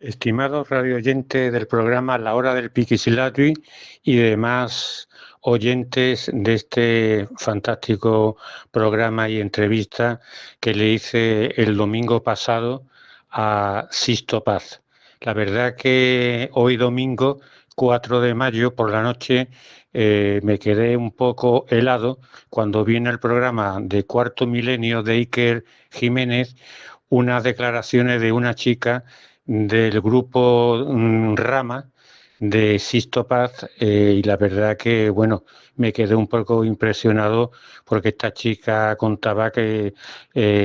Estimado radio oyente del programa La Hora del Piquisilátui y demás oyentes de este fantástico programa y entrevista que le hice el domingo pasado a Sisto Paz. La verdad que hoy domingo, 4 de mayo, por la noche, me quedé un poco helado cuando vi en el programa de Cuarto Milenio de Iker Jiménez unas declaraciones de una chica del grupo Rama de Sisto Paz y la verdad que, bueno, me quedé un poco impresionado porque esta chica contaba que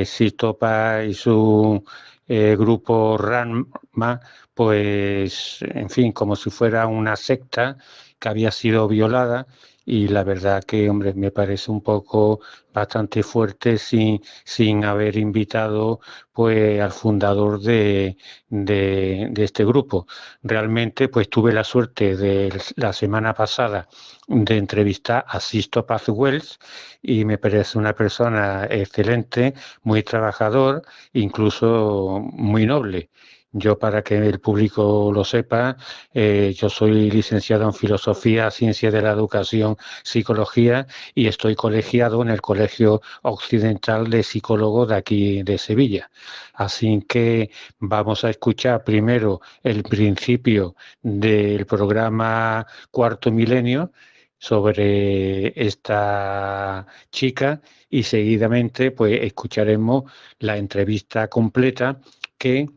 Sisto Paz y su grupo Rama, pues, en fin, como si fuera una secta que había sido violada y la verdad que, hombre, me parece un poco bastante fuerte sin haber invitado pues al fundador de este grupo. Realmente pues tuve la suerte de la semana pasada de entrevistar a Sisto Paz Wells y me parece una persona excelente, muy trabajador, incluso muy noble. Yo, para que el público lo sepa, yo soy licenciado en Filosofía, Ciencias de la Educación, Psicología y estoy colegiado en el Colegio Occidental de Psicólogos de aquí de Sevilla. Así que vamos a escuchar primero el principio del programa Cuarto Milenio sobre esta chica y seguidamente pues escucharemos la entrevista completa que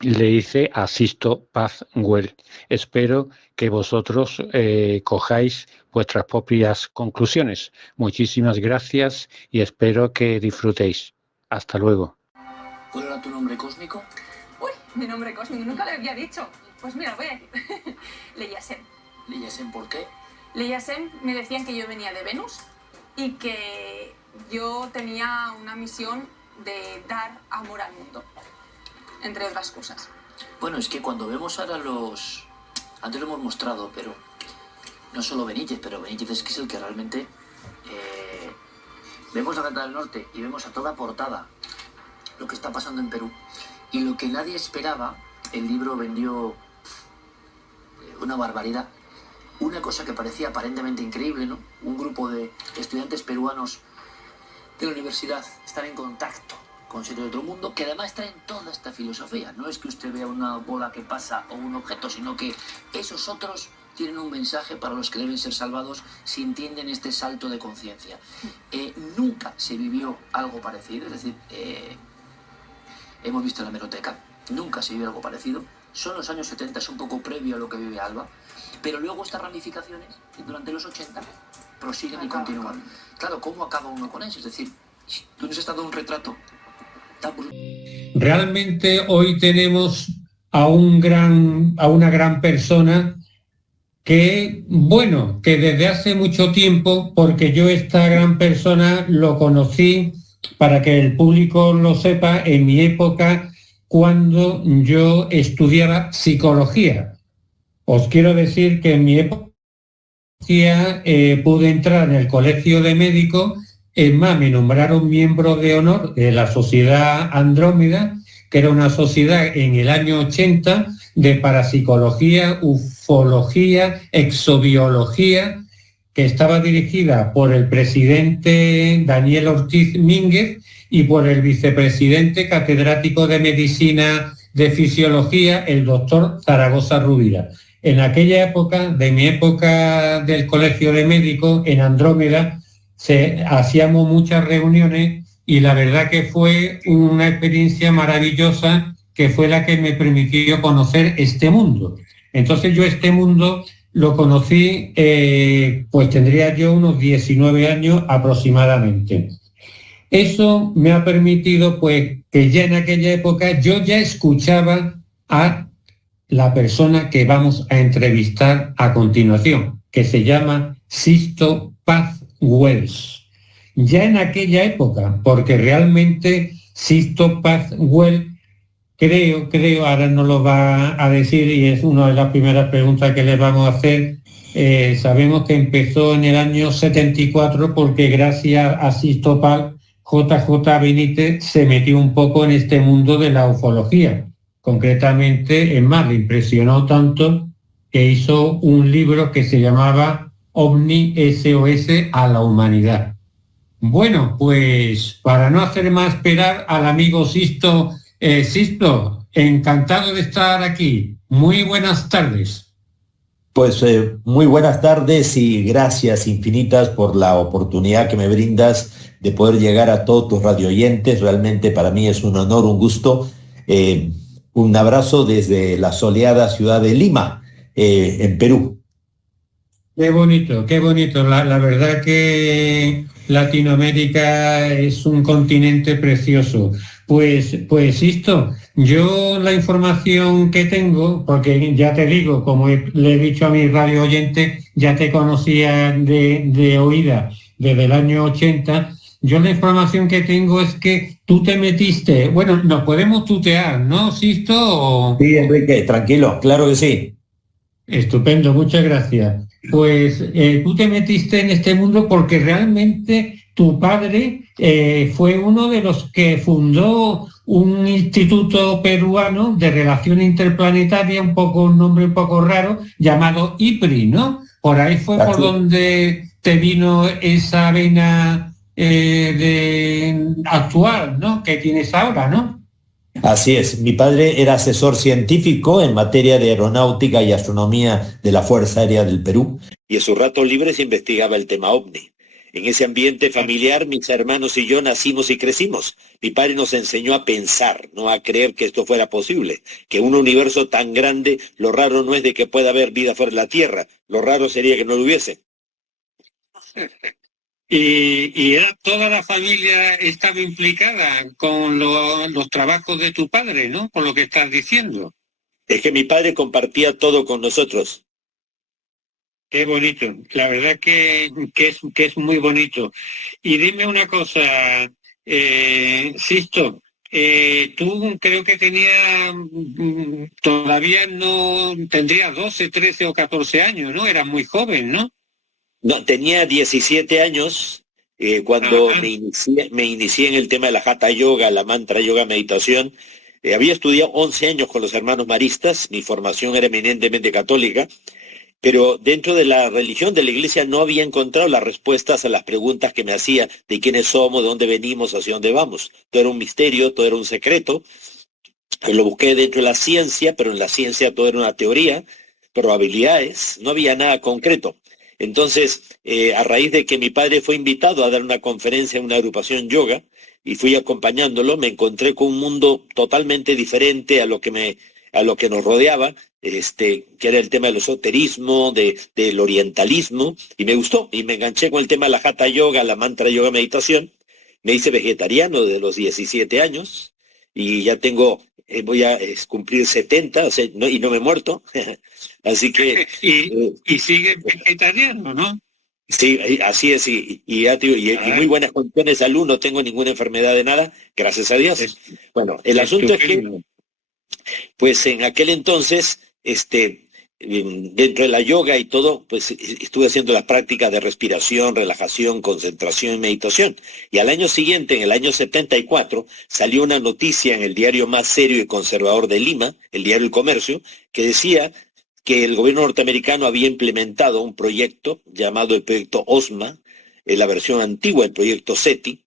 le hice a Sisto Paz Well. Espero que vosotros cojáis vuestras propias conclusiones. Muchísimas gracias y espero que disfrutéis. Hasta luego. ¿Cuál era tu nombre cósmico? Uy, mi nombre cósmico, nunca lo había dicho. Pues mira, voy a decir. Leyasen. ¿Leyasen por qué? Leyasen me decían que yo venía de Venus y que yo tenía una misión de dar amor al mundo, entre otras cosas. Bueno, es que cuando vemos ahora los... Antes lo hemos mostrado, pero no solo Benítez, pero Benítez es que es el que realmente... Vemos la Carta del Norte y vemos a toda portada lo que está pasando en Perú. Y lo que nadie esperaba, el libro vendió una barbaridad. Una cosa que parecía aparentemente increíble, ¿no? Un grupo de estudiantes peruanos de la universidad están en contacto con seres de otro mundo, que además traen toda esta filosofía. No es que usted vea una bola que pasa o un objeto, sino que esos otros tienen un mensaje para los que deben ser salvados si entienden este salto de conciencia. Nunca se vivió algo parecido, es decir, hemos visto en la hemeroteca, nunca se vivió algo parecido. Son los años 70, es un poco previo a lo que vive Alba, pero luego estas ramificaciones, durante los 80, prosiguen y continúan. Claro, ¿cómo acaba uno con eso? Es decir, tú nos has dado un retrato tan brutal. Realmente hoy tenemos a una gran persona que, bueno, que desde hace mucho tiempo, porque yo esta gran persona lo conocí, para que el público lo sepa, en mi época, cuando yo estudiaba psicología. Os quiero decir que en mi época pude entrar en el colegio de médicos, es más, me nombraron miembro de honor de la Sociedad Andrómeda, que era una sociedad en el año 80 de parapsicología, ufología, exobiología, que estaba dirigida por el presidente Daniel Ortiz Mínguez y por el vicepresidente catedrático de Medicina de Fisiología, el doctor Zaragoza Rubira. En aquella época, de mi época del Colegio de Médicos, en Andrómeda, hacíamos muchas reuniones y la verdad que fue una experiencia maravillosa que fue la que me permitió conocer este mundo. Entonces yo este mundo lo conocí, pues tendría yo unos 19 años aproximadamente. Eso me ha permitido pues que ya en aquella época yo ya escuchaba a la persona que vamos a entrevistar a continuación, que se llama Sisto Paz Wells. Ya en aquella época, porque realmente Sisto Paz Wells, creo, ahora nos lo va a decir y es una de las primeras preguntas que le vamos a hacer. Sabemos que empezó en el año 74 porque gracias a Sisto Paz, JJ Benítez se metió un poco en este mundo de la ufología. Concretamente, es más, le impresionó tanto que hizo un libro que se llamaba OVNI SOS a la humanidad. Bueno, pues para no hacer más esperar al amigo Sisto, Sisto, encantado de estar aquí. Muy buenas tardes. Pues muy buenas tardes y gracias infinitas por la oportunidad que me brindas de poder llegar a todos tus radioyentes. Realmente para mí es un honor, un gusto. Un abrazo desde la soleada ciudad de Lima, en Perú. Qué bonito, qué bonito. La verdad que Latinoamérica es un continente precioso. Pues esto, yo la información que tengo, porque ya te digo, como le he dicho a mi radio oyente, ya te conocía de oída desde el año 80, yo la información que tengo es que tú te metiste, bueno, nos podemos tutear, ¿no, Sisto? Sí, Enrique, tranquilo, claro que sí. Estupendo, muchas gracias. Pues tú te metiste en este mundo porque realmente tu padre fue uno de los que fundó un instituto peruano de relación interplanetaria, un nombre un poco raro, llamado IPRI, ¿no? Por ahí fue por donde te vino esa vena actual, ¿no? Que tienes ahora, ¿no? Así es, mi padre era asesor científico en materia de aeronáutica y astronomía de la Fuerza Aérea del Perú, y en sus ratos libres investigaba el tema OVNI. En ese ambiente familiar, mis hermanos y yo nacimos y crecimos. Mi padre nos enseñó a pensar, no a creer que esto fuera posible, que un universo tan grande, lo raro no es de que pueda haber vida fuera de la Tierra, lo raro sería que no lo hubiese. Y era toda la familia estaba implicada con los trabajos de tu padre, ¿no? Por lo que estás diciendo. Es que mi padre compartía todo con nosotros. Qué bonito, la verdad que es muy bonito. Y dime una cosa, Sisto, tú creo que todavía no tendrías 12, 13 o 14 años, ¿no? Eras muy joven, ¿no? No, tenía 17 años cuando me inicié en el tema de la Hatha Yoga, la Mantra Yoga, meditación. Había estudiado 11 años con los hermanos maristas, mi formación era eminentemente católica, pero dentro de la religión de la iglesia no había encontrado las respuestas a las preguntas que me hacía de quiénes somos, de dónde venimos, hacia dónde vamos. Todo era un misterio, todo era un secreto. Lo busqué dentro de la ciencia, pero en la ciencia todo era una teoría, probabilidades, no había nada concreto. Entonces, a raíz de que mi padre fue invitado a dar una conferencia en una agrupación yoga y fui acompañándolo, me encontré con un mundo totalmente diferente a lo que nos rodeaba, que era el tema del esoterismo, del orientalismo, y me gustó, y me enganché con el tema de la Hatha Yoga, la Mantra Yoga, meditación. Me hice vegetariano de los 17 años, y ya voy a cumplir 70, o sea, y no me he muerto. Así que... y sigue vegetariano, ¿no? Sí, así es, y muy buenas condiciones de salud, no tengo ninguna enfermedad de nada, gracias a Dios. Bueno, el asunto es que, pues en aquel entonces, dentro de la yoga y todo, pues estuve haciendo las prácticas de respiración, relajación, concentración y meditación. Y al año siguiente, en el año 74, salió una noticia en el diario más serio y conservador de Lima, el diario El Comercio, que decía que el gobierno norteamericano había implementado un proyecto llamado el proyecto OSMA, la versión antigua del proyecto SETI.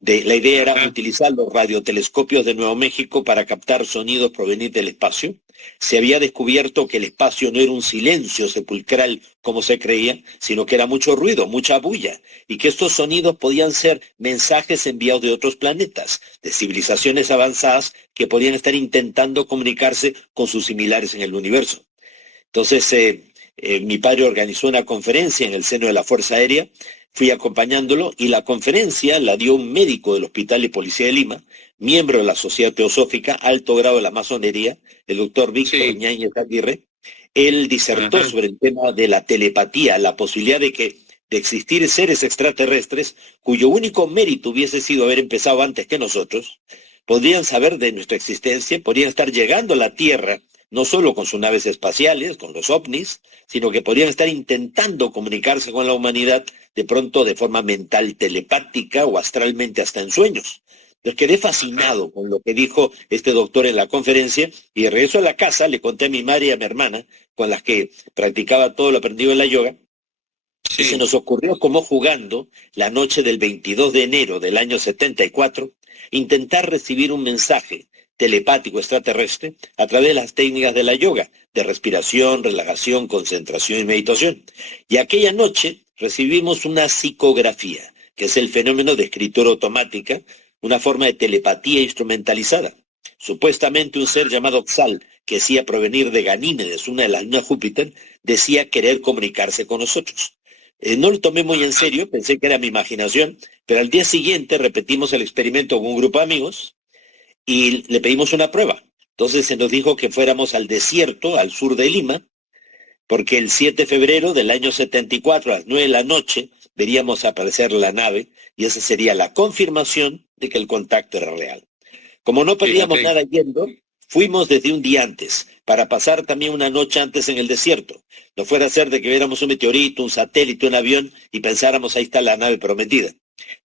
La idea era utilizar los radiotelescopios de Nuevo México para captar sonidos provenientes del espacio. Se había descubierto que el espacio no era un silencio sepulcral como se creía, sino que era mucho ruido, mucha bulla, y que estos sonidos podían ser mensajes enviados de otros planetas, de civilizaciones avanzadas que podían estar intentando comunicarse con sus similares en el universo. Entonces, mi padre organizó una conferencia en el seno de la Fuerza Aérea, fui acompañándolo, y la conferencia la dio un médico del Hospital y Policía de Lima, miembro de la Sociedad Teosófica, alto grado de la masonería, el doctor Víctor Ñáñez Aguirre. Él disertó sobre el tema de la telepatía, la posibilidad de existir seres extraterrestres cuyo único mérito hubiese sido haber empezado antes que nosotros, podrían saber de nuestra existencia, podrían estar llegando a la Tierra, no solo con sus naves espaciales, con los ovnis, sino que podrían estar intentando comunicarse con la humanidad de pronto de forma mental, telepática o astralmente hasta en sueños. Entonces quedé fascinado con lo que dijo este doctor en la conferencia y de regreso a la casa le conté a mi madre y a mi hermana, con las que practicaba todo lo aprendido en la yoga, y se nos ocurrió, como jugando, la noche del 22 de enero del año 74, intentar recibir un mensaje telepático extraterrestre a través de las técnicas de la yoga, de respiración, relajación, concentración y meditación. Y aquella noche recibimos una psicografía, que es el fenómeno de escritura automática, una forma de telepatía instrumentalizada. Supuestamente un ser llamado Xal, que decía provenir de Ganímedes, una de las lunas de Júpiter, decía querer comunicarse con nosotros. No lo tomé muy en serio, pensé que era mi imaginación, pero al día siguiente repetimos el experimento con un grupo de amigos y le pedimos una prueba. Entonces se nos dijo que fuéramos al desierto, al sur de Lima, porque el 7 de febrero del año 74, a las 9 de la noche, veríamos aparecer la nave y esa sería la confirmación de que el contacto era real. Como no perdíamos nada yendo, fuimos desde un día antes, para pasar también una noche antes en el desierto. No fuera a ser de que viéramos un meteorito, un satélite, un avión y pensáramos ahí está la nave prometida.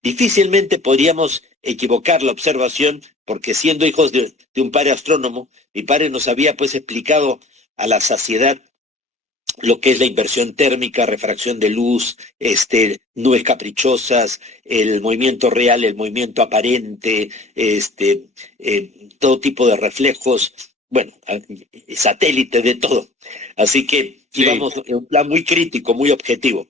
Difícilmente podríamos equivocar la observación porque siendo hijos de un padre astrónomo, mi padre nos había pues explicado a la saciedad lo que es la inversión térmica, refracción de luz, nubes caprichosas, el movimiento real, el movimiento aparente, todo tipo de reflejos, bueno, satélites, de todo. Así que íbamos en un plan muy crítico, muy objetivo.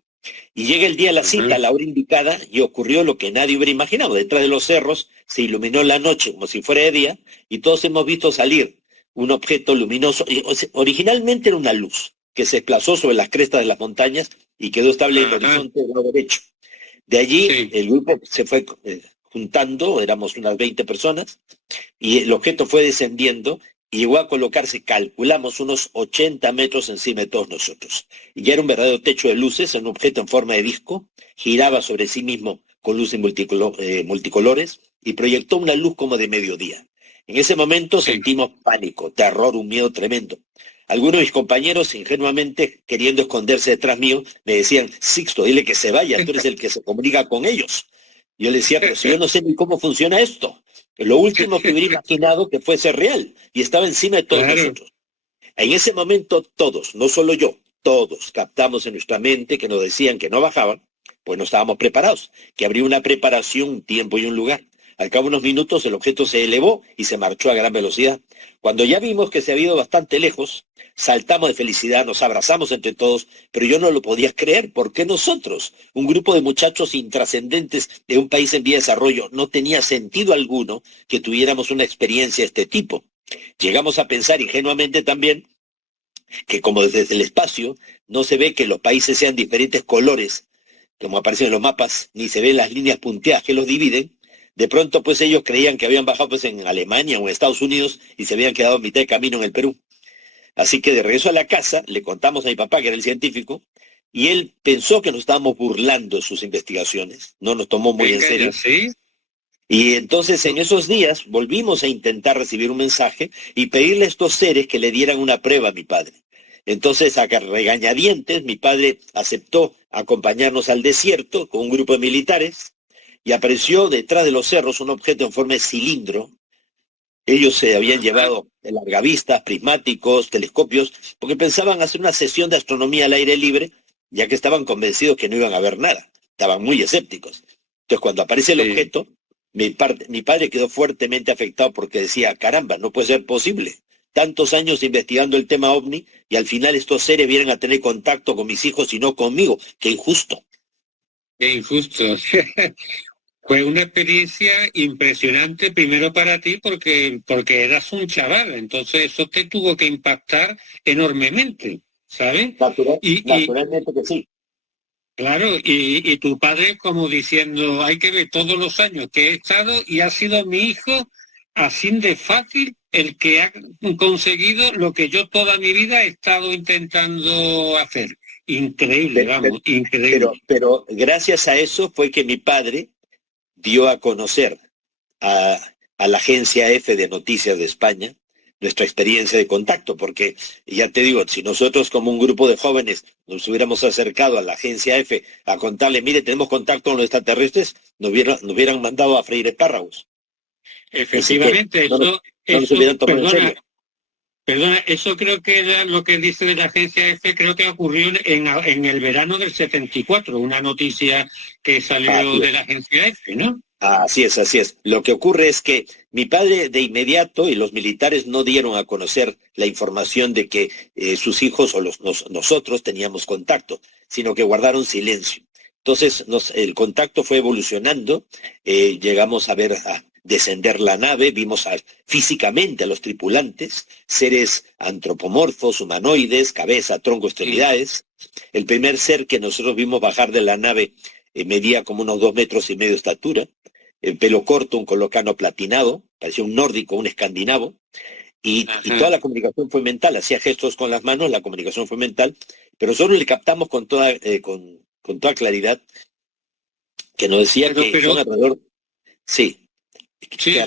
Y llega el día de la cita, a la hora indicada, y ocurrió lo que nadie hubiera imaginado. Detrás de los cerros se iluminó la noche como si fuera de día, y todos hemos visto salir un objeto luminoso. Originalmente era una luz que se desplazó sobre las crestas de las montañas y quedó estable en el horizonte del lado derecho. De allí el grupo se fue juntando, éramos unas 20 personas, y el objeto fue descendiendo y llegó a colocarse, calculamos, unos 80 metros encima de todos nosotros. Y ya era un verdadero techo de luces, un objeto en forma de disco, giraba sobre sí mismo con luces multicolores y proyectó una luz como de mediodía. En ese momento sentimos pánico, terror, un miedo tremendo. Algunos de mis compañeros, ingenuamente, queriendo esconderse detrás mío, me decían, Sixto, dile que se vaya, tú eres el que se comunica con ellos. Yo le decía, pero si yo no sé ni cómo funciona esto. Lo último que hubiera imaginado que fuese real, y estaba encima de todos nosotros. En ese momento todos, no solo yo, todos captamos en nuestra mente que nos decían que no bajaban, pues no estábamos preparados, que habría una preparación, un tiempo y un lugar. Al cabo de unos minutos el objeto se elevó y se marchó a gran velocidad. Cuando ya vimos que se había ido bastante lejos, saltamos de felicidad, nos abrazamos entre todos, pero yo no lo podía creer. ¿Por qué nosotros? Un grupo de muchachos intrascendentes de un país en vía de desarrollo. No tenía sentido alguno que tuviéramos una experiencia de este tipo. Llegamos a pensar ingenuamente también que como desde el espacio no se ve que los países sean diferentes colores, como aparecen en los mapas, ni se ven las líneas punteadas que los dividen. De pronto, pues ellos creían que habían bajado pues en Alemania o en Estados Unidos y se habían quedado a mitad de camino en el Perú. Así que de regreso a la casa, le contamos a mi papá, que era el científico, y él pensó que nos estábamos burlando de sus investigaciones. No nos tomó muy en serio. ¿Sí? Y entonces en esos días volvimos a intentar recibir un mensaje y pedirle a estos seres que le dieran una prueba a mi padre. Entonces, a regañadientes, mi padre aceptó acompañarnos al desierto con un grupo de militares, y apareció detrás de los cerros un objeto en forma de cilindro. Ellos se habían llevado largavistas, prismáticos, telescopios, porque pensaban hacer una sesión de astronomía al aire libre, ya que estaban convencidos que no iban a ver nada. Estaban muy escépticos. Entonces, cuando aparece el objeto, mi padre quedó fuertemente afectado porque decía, caramba, no puede ser posible. Tantos años investigando el tema OVNI y al final estos seres vienen a tener contacto con mis hijos y no conmigo. ¡Qué injusto! Qué injusto. Fue una experiencia impresionante, primero para ti, porque eras un chaval, entonces eso te tuvo que impactar enormemente, ¿sabes? Naturalmente que sí. Claro, y tu padre como diciendo, hay que ver todos los años que he estado y ha sido mi hijo, así de fácil, el que ha conseguido lo que yo toda mi vida he estado intentando hacer. Increíble, vamos, increíble. Pero gracias a eso fue que mi padre dio a conocer a la agencia EFE de Noticias de España nuestra experiencia de contacto, porque ya te digo, si nosotros como un grupo de jóvenes nos hubiéramos acercado a la agencia EFE a contarle, mire, tenemos contacto con los extraterrestres, nos hubieran mandado a freír espárragos. Efectivamente, no nos hubieran tomado en serio. Perdona, eso creo que era lo que dice de la agencia EFE, creo que ocurrió en el verano del 74, una noticia que salió de la agencia EFE, ¿no? Así es, así es. Lo que ocurre es que mi padre de inmediato y los militares no dieron a conocer la información de que sus hijos o nosotros teníamos contacto, sino que guardaron silencio. Entonces el contacto fue evolucionando, llegamos a descender la nave, vimos físicamente a los tripulantes, seres antropomorfos, humanoides, cabeza, tronco, extremidades. El primer ser que nosotros vimos bajar de la nave medía como unos 2,5 metros de estatura, el pelo corto, un colocano platinado, parecía un nórdico, un escandinavo, y toda la comunicación fue mental, hacía gestos con las manos, la comunicación fue mental, pero nosotros le captamos con toda claridad que nos decía que son alrededor... Sí. Sí,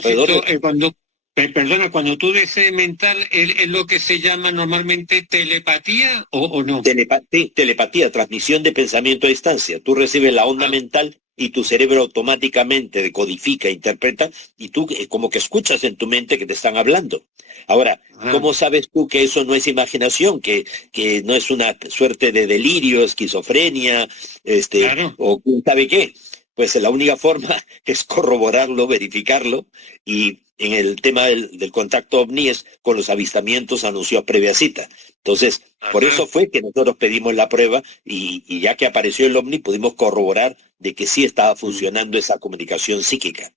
cuando tú dices mental, ¿es lo que se llama normalmente telepatía o no? Telepatía, transmisión de pensamiento a distancia. Tú recibes la onda mental y tu cerebro automáticamente decodifica, interpreta, y tú como que escuchas en tu mente que te están hablando. Ahora, ¿cómo sabes tú que eso no es imaginación, que no es una suerte de delirio, esquizofrenia, o quién sabe qué? Pues la única forma es corroborarlo, verificarlo, y en el tema del contacto ovni es con los avistamientos anunciados previa cita. Entonces, por eso fue que nosotros pedimos la prueba y ya que apareció el ovni pudimos corroborar de que sí estaba funcionando esa comunicación psíquica.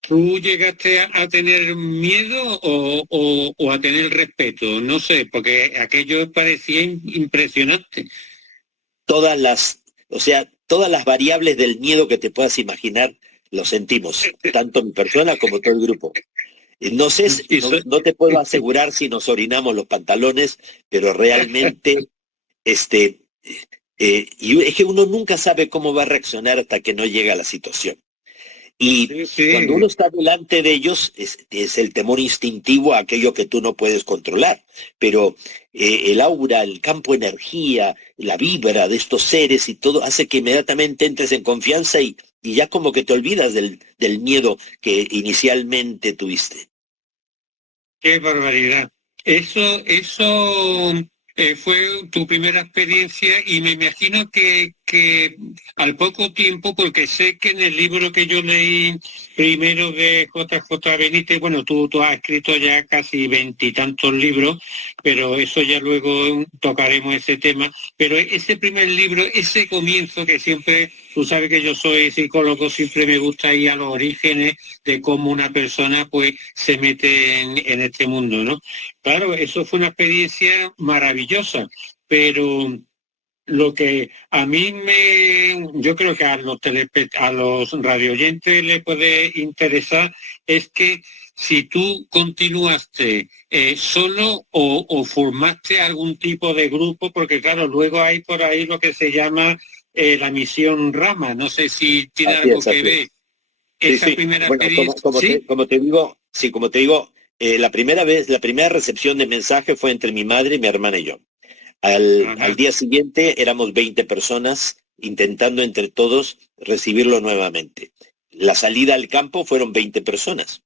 ¿Tú llegaste a tener miedo o a tener respeto? No sé, porque aquello parecía impresionante. Todas las variables del miedo que te puedas imaginar, lo sentimos, tanto mi persona como todo el grupo. No sé, no te puedo asegurar si nos orinamos los pantalones, pero realmente, y es que uno nunca sabe cómo va a reaccionar hasta que no llega a la situación. Y cuando uno está delante de ellos, es el temor instintivo a aquello que tú no puedes controlar. Pero el aura, el campo de energía, la vibra de estos seres y todo hace que inmediatamente entres en confianza y ya como que te olvidas del miedo que inicialmente tuviste. ¡Qué barbaridad! Eso fue tu primera experiencia y me imagino que al poco tiempo, porque sé que en el libro que yo leí primero de JJ Benítez, bueno, tú has escrito ya casi 20 y tantos libros, pero eso ya luego tocaremos ese tema, pero ese primer libro, ese comienzo que siempre, tú sabes que yo soy psicólogo, siempre me gusta ir a los orígenes de cómo una persona pues se mete en este mundo, ¿no? Claro, eso fue una experiencia maravillosa, pero lo que a mí yo creo que a los radioyentes les puede interesar es que si tú continuaste solo o formaste algún tipo de grupo, porque claro, luego hay por ahí lo que se llama la misión Rama, no sé si tiene algo que ver. Esa primera experiencia. Como te digo, la primera recepción de mensaje fue entre mi madre, mi hermana y yo. Al día siguiente éramos 20 personas intentando entre todos recibirlo nuevamente. La salida al campo fueron 20 personas.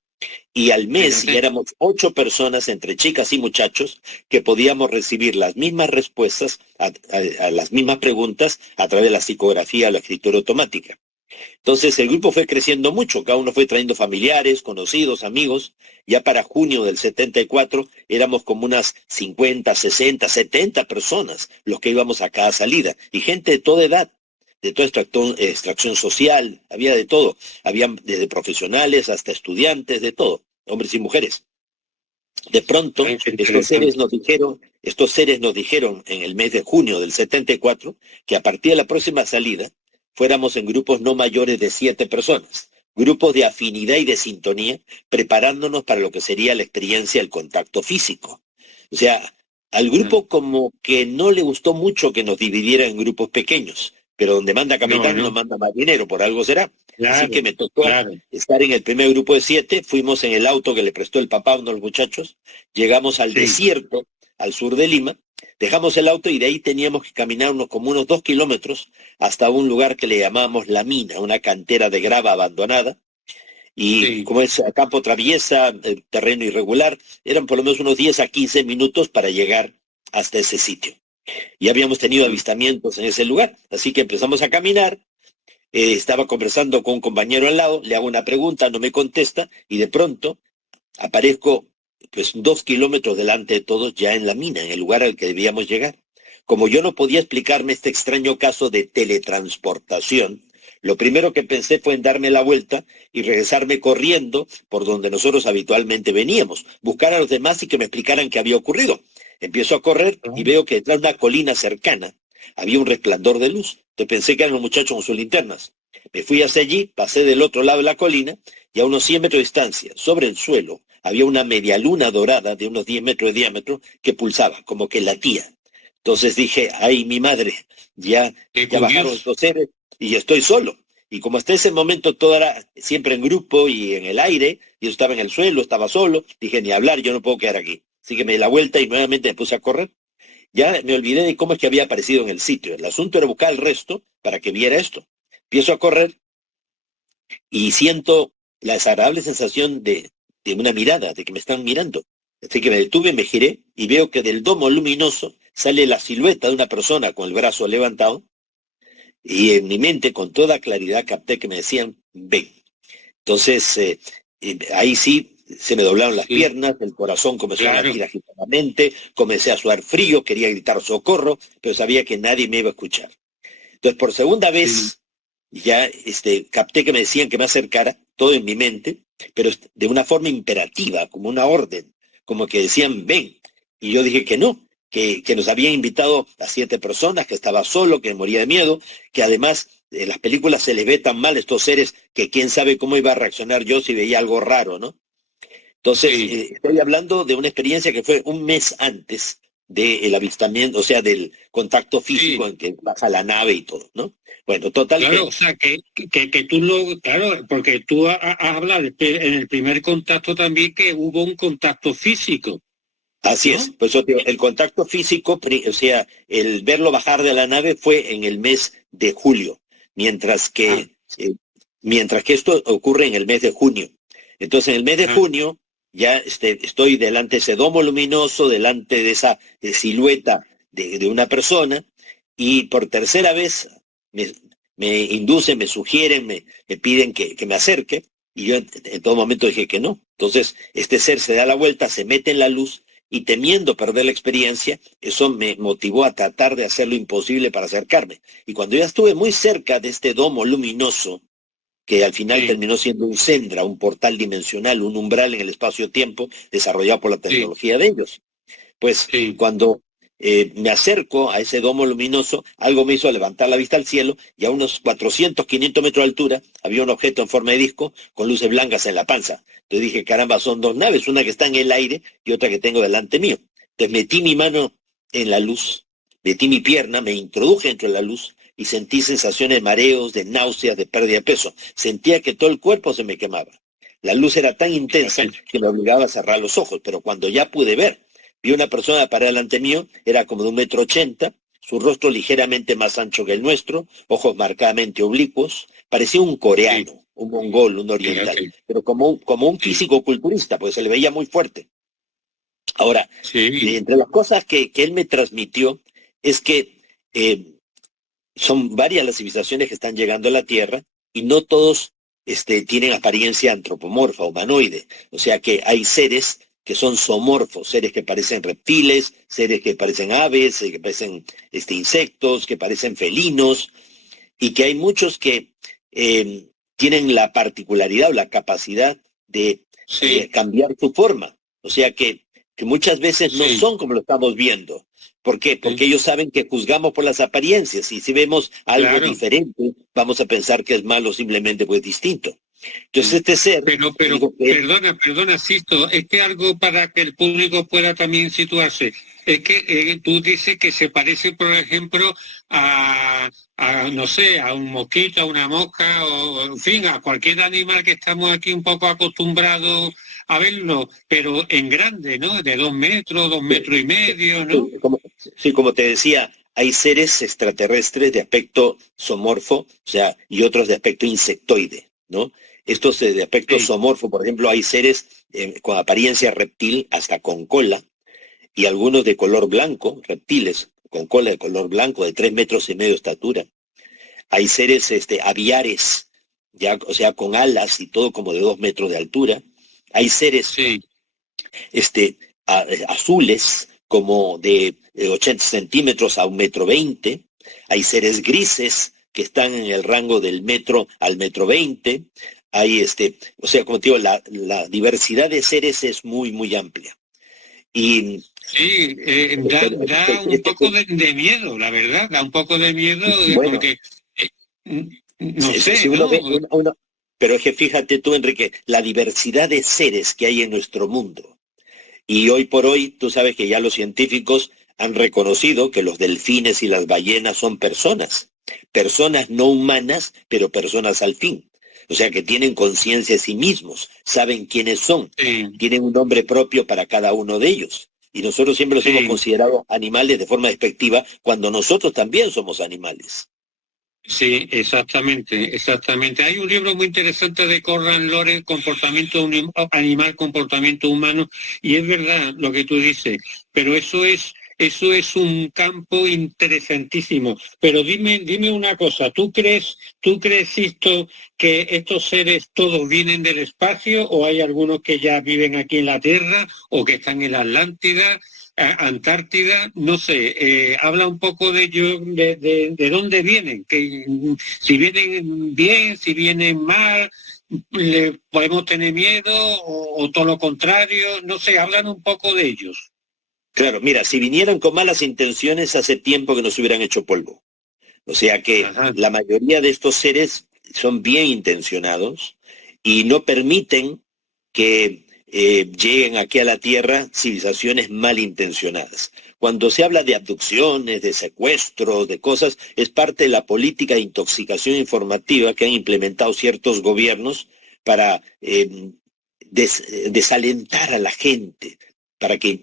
Y al mes ya éramos 8 personas, entre chicas y muchachos, que podíamos recibir las mismas respuestas a las mismas preguntas a través de la psicografía o la escritura automática. Entonces el grupo fue creciendo mucho, cada uno fue trayendo familiares, conocidos, amigos. Ya para junio del 74 éramos como unas 50, 60, 70 personas los que íbamos a cada salida, y gente de toda edad, de toda extracción social, había de todo, habían desde profesionales hasta estudiantes, de todo, hombres y mujeres. De pronto, estos seres nos dijeron en el mes de junio del 74 que a partir de la próxima salida fuéramos en grupos no mayores de 7 personas, grupos de afinidad y de sintonía, preparándonos para lo que sería la experiencia del contacto físico. O sea, al grupo como que no le gustó mucho que nos dividiera en grupos pequeños, pero donde manda capitán no manda marinero, por algo será. Así que me tocó estar en el primer grupo de 7, fuimos en el auto que le prestó el papá a uno de los muchachos, llegamos al desierto, al sur de Lima, dejamos el auto y de ahí teníamos que caminar como unos 2 kilómetros hasta un lugar que le llamábamos La Mina, una cantera de grava abandonada. Y como es a campo traviesa, terreno irregular, eran por lo menos unos 10 a 15 minutos para llegar hasta ese sitio. Y habíamos tenido avistamientos en ese lugar, así que empezamos a caminar. Estaba conversando con un compañero al lado, le hago una pregunta, no me contesta, y de pronto aparezco pues 2 kilómetros delante de todos, ya en la mina, en el lugar al que debíamos llegar. Como yo no podía explicarme este extraño caso de teletransportación, lo primero que pensé fue en darme la vuelta y regresarme corriendo por donde nosotros habitualmente veníamos, buscar a los demás y que me explicaran qué había ocurrido. Empiezo a correr y veo que detrás de una colina cercana había un resplandor de luz. Entonces pensé que eran los muchachos con sus linternas. Me fui hacia allí, pasé del otro lado de la colina y a unos 100 metros de distancia, sobre el suelo, había una media luna dorada de unos 10 metros de diámetro que pulsaba, como que latía. Entonces dije, ay, mi madre, ya bajaron estos seres y estoy solo. Y como hasta ese momento todo era siempre en grupo y en el aire, yo estaba en el suelo, estaba solo, dije, ni hablar, yo no puedo quedar aquí. Así que me di la vuelta y nuevamente me puse a correr. Ya me olvidé de cómo es que había aparecido en el sitio. El asunto era buscar el resto para que viera esto. Empiezo a correr y siento la desagradable sensación de una mirada, de que me están mirando. Así que me detuve, me giré y veo que del domo luminoso sale la silueta de una persona con el brazo levantado y en mi mente con toda claridad capté que me decían, ven. Entonces, ahí sí se me doblaron las piernas, el corazón comenzó a latir agitadamente, comencé a sudar frío, quería gritar socorro, pero sabía que nadie me iba a escuchar. Entonces, por segunda vez, ya capté que me decían que me acercara, todo en mi mente, pero de una forma imperativa, como una orden, como que decían, ven. Y yo dije que no, que nos habían invitado a 7 personas, que estaba solo, que moría de miedo, que además en las películas se les ve tan mal estos seres que quién sabe cómo iba a reaccionar yo si veía algo raro, ¿no? Entonces, estoy hablando de una experiencia que fue un mes antes del avistamiento, o sea, del contacto físico en que baja la nave y todo, ¿no? Bueno, total. Claro, o sea, que tú no, claro, porque tú has hablado en el primer contacto también que hubo un contacto físico. Así ¿no? es, pues el contacto físico, o sea, el verlo bajar de la nave fue en el mes de julio, mientras que esto ocurre en el mes de junio. Entonces, en el mes de junio, ya estoy delante de ese domo luminoso, delante de esa silueta de una persona, y por tercera vez me inducen, me sugieren, me piden que me acerque, y yo en todo momento dije que no. Entonces, este ser se da la vuelta, se mete en la luz, y temiendo perder la experiencia, eso me motivó a tratar de hacer lo imposible para acercarme. Y cuando ya estuve muy cerca de este domo luminoso, que al final terminó siendo un sendra, un portal dimensional, un umbral en el espacio-tiempo desarrollado por la tecnología de ellos. Pues cuando me acerco a ese domo luminoso, algo me hizo levantar la vista al cielo y a unos 400, 500 metros de altura había un objeto en forma de disco con luces blancas en la panza. Entonces dije, caramba, son 2 naves, una que está en el aire y otra que tengo delante mío. Entonces metí mi mano en la luz, metí mi pierna, me introduje dentro de la luz y sentí sensaciones de mareos, de náuseas, de pérdida de peso. Sentía que todo el cuerpo se me quemaba. La luz era tan intensa que me obligaba a cerrar los ojos, pero cuando ya pude ver, vi una persona para delante mío, era como de 1,80 m, su rostro ligeramente más ancho que el nuestro, ojos marcadamente oblicuos, parecía un coreano, un mongol, un oriental, pero como un físico culturista, pues se le veía muy fuerte. Ahora, entre las cosas que él me transmitió es que son varias las civilizaciones que están llegando a la Tierra y no todos tienen apariencia antropomorfa, humanoide. O sea que hay seres que son zoomorfos, seres que parecen reptiles, seres que parecen aves, que parecen insectos, que parecen felinos, y que hay muchos que tienen la particularidad o la capacidad de cambiar su forma. O sea que muchas veces no son como lo estamos viendo. ¿Por qué? Porque ellos saben que juzgamos por las apariencias y si vemos algo diferente, vamos a pensar que es malo simplemente pues distinto. Entonces este ser... Pero perdona, Sisto, es que algo para que el público pueda también situarse. Es que tú dices que se parece, por ejemplo, no sé, a un mosquito, a una mosca, o en fin, a cualquier animal que estamos aquí un poco acostumbrados a verlo, pero en grande, ¿no? De 2 metros, 2,5 metros, ¿no? Sí, como te decía, hay seres extraterrestres de aspecto zoomorfo, o sea, y otros de aspecto insectoide, ¿no? Estos de aspecto zoomorfo, por ejemplo, hay seres con apariencia reptil hasta con cola, y algunos de color blanco, reptiles con cola de color blanco de 3,5 metros de estatura. Hay seres aviares, ya, o sea, con alas y todo como de 2 metros de altura. Hay seres azules como de 80 centímetros a 1,20 m. Hay seres grises que están en el rango del metro al 1,20 m. Hay o sea, como te digo, la diversidad de seres es muy, muy amplia. Y sí, da un poco de miedo, la verdad, da un poco de miedo, bueno, porque no sé, si uno ve, pero es que fíjate tú, Enrique, la diversidad de seres que hay en nuestro mundo. Y hoy por hoy, tú sabes que ya los científicos han reconocido que los delfines y las ballenas son personas no humanas, pero personas al fin. O sea, que tienen conciencia de sí mismos, saben quiénes son, tienen un nombre propio para cada uno de ellos. Y nosotros siempre los hemos considerado animales de forma despectiva, cuando nosotros también somos animales. Sí, exactamente. Hay un libro muy interesante de Conrad Lorenz, Comportamiento Animal, Comportamiento Humano, y es verdad lo que tú dices, pero eso es un campo interesantísimo. Pero dime una cosa, ¿tú crees, Sisto, que estos seres todos vienen del espacio, o hay algunos que ya viven aquí en la Tierra, o que están en la Atlántida, Antártida? No sé, habla un poco de ellos, de dónde vienen, que si vienen bien, si vienen mal, ¿le podemos tener miedo o todo lo contrario? No sé, hablan un poco de ellos. Claro, mira, si vinieran con malas intenciones, hace tiempo que nos hubieran hecho polvo. O sea que la mayoría de estos seres son bien intencionados y no permiten que lleguen aquí a la Tierra civilizaciones malintencionadas. Cuando se habla de abducciones, de secuestro, de cosas, es parte de la política de intoxicación informativa que han implementado ciertos gobiernos para desalentar a la gente, para que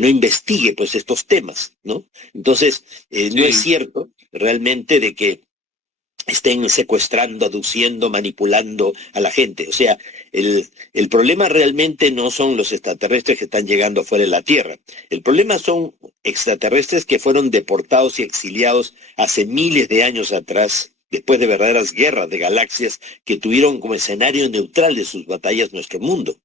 no investigue pues estos temas, ¿no? Entonces, no es cierto realmente de que estén secuestrando, aduciendo, manipulando a la gente. O sea, el problema realmente no son los extraterrestres que están llegando afuera de la Tierra. El problema son extraterrestres que fueron deportados y exiliados hace miles de años atrás, después de verdaderas guerras de galaxias que tuvieron como escenario neutral de sus batallas nuestro mundo.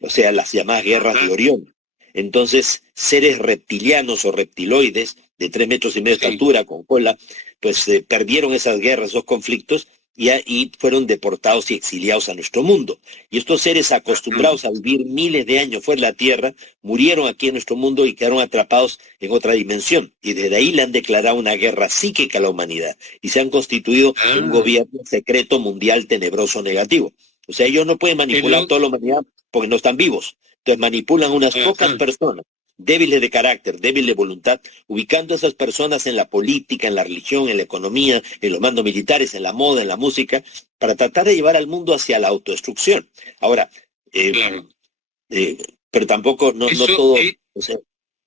O sea, las llamadas guerras de Orión. Entonces, seres reptilianos o reptiloides de 3,5 metros de altura, con cola, pues perdieron esas guerras, esos conflictos, y fueron deportados y exiliados a nuestro mundo. Y estos seres acostumbrados a vivir miles de años fuera de la Tierra, murieron aquí en nuestro mundo y quedaron atrapados en otra dimensión. Y desde ahí le han declarado una guerra psíquica a la humanidad. Y se han constituido un gobierno secreto mundial tenebroso negativo. O sea, ellos no pueden manipular toda la humanidad porque no están vivos. Entonces manipulan unas pocas personas, débiles de carácter, débiles de voluntad, ubicando a esas personas en la política, en la religión, en la economía, en los mandos militares, en la moda, en la música, para tratar de llevar al mundo hacia la autodestrucción. Ahora, pero tampoco, no todo,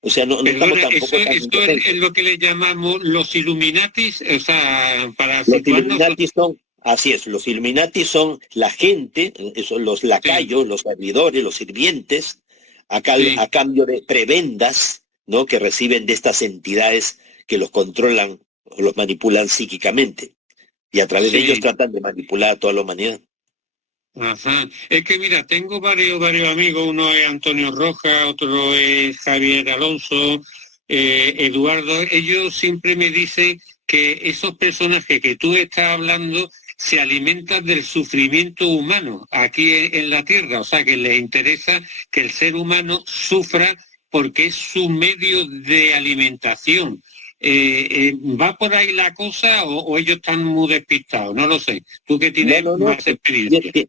o sea, no estamos tampoco tan esto es lo que le llamamos los Illuminatis, o sea, para los Illuminatis son... Así es, los Illuminati son la gente, son los lacayos, los servidores, los sirvientes, a cambio de prebendas, ¿no?, que reciben de estas entidades que los controlan o los manipulan psíquicamente. Y a través de ellos tratan de manipular a toda la humanidad. Ajá. Es que mira, tengo varios amigos, uno es Antonio Rojas, otro es Javier Alonso, Eduardo. Ellos siempre me dicen que esos personajes que tú estás hablando se alimentan del sufrimiento humano aquí en la Tierra, o sea, que les interesa que el ser humano sufra porque es su medio de alimentación. ¿Va por ahí la cosa o ellos están muy despistados? No lo sé. Tú que tienes más experiencia.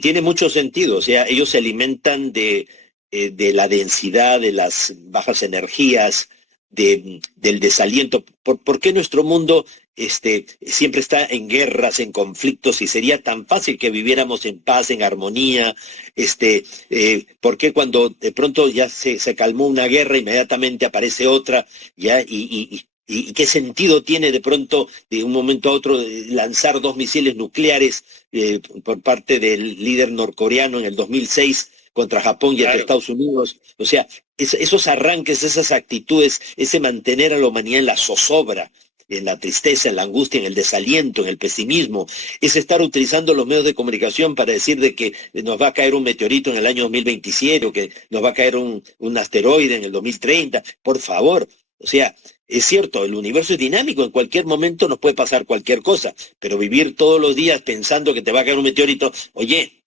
Tiene mucho sentido, o sea, ellos se alimentan de la densidad, de las bajas energías, del desaliento. ¿Por qué nuestro mundo siempre está en guerras, en conflictos, y sería tan fácil que viviéramos en paz, en armonía? ¿Por qué cuando de pronto ya se calmó una guerra, inmediatamente aparece otra, ya y ¿Y qué sentido tiene de pronto, de un momento a otro, lanzar 2 misiles nucleares por parte del líder norcoreano en el 2006 contra Japón y entre Estados Unidos? O sea, esos arranques, esas actitudes, ese mantener a la humanidad en la zozobra, en la tristeza, en la angustia, en el desaliento, en el pesimismo, es estar utilizando los medios de comunicación para decir de que nos va a caer un meteorito en el año 2027 o que nos va a caer un asteroide en el 2030. Por favor, o sea, es cierto, el universo es dinámico, en cualquier momento nos puede pasar cualquier cosa, pero vivir todos los días pensando que te va a caer un meteorito, oye,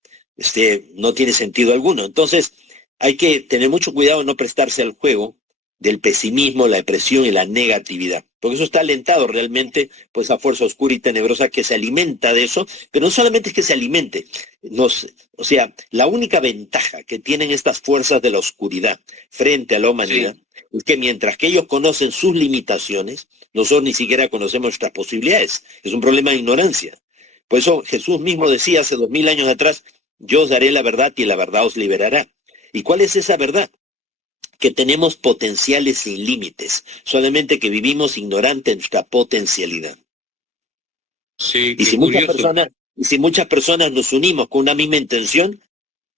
no tiene sentido alguno. Entonces, hay que tener mucho cuidado de no prestarse al juego del pesimismo, la depresión y la negatividad, porque eso está alentado realmente por esa fuerza oscura y tenebrosa que se alimenta de eso, pero no solamente es que se alimente, o sea, la única ventaja que tienen estas fuerzas de la oscuridad frente a la humanidad es que mientras que ellos conocen sus limitaciones, nosotros ni siquiera conocemos nuestras posibilidades. Es un problema de ignorancia. Por eso Jesús mismo decía hace 2000 años atrás, yo os daré la verdad y la verdad os liberará. ¿Y cuál es esa verdad? Que tenemos potenciales sin límites, solamente que vivimos ignorantes de nuestra potencialidad. Sí, y si muchas personas nos unimos con una misma intención,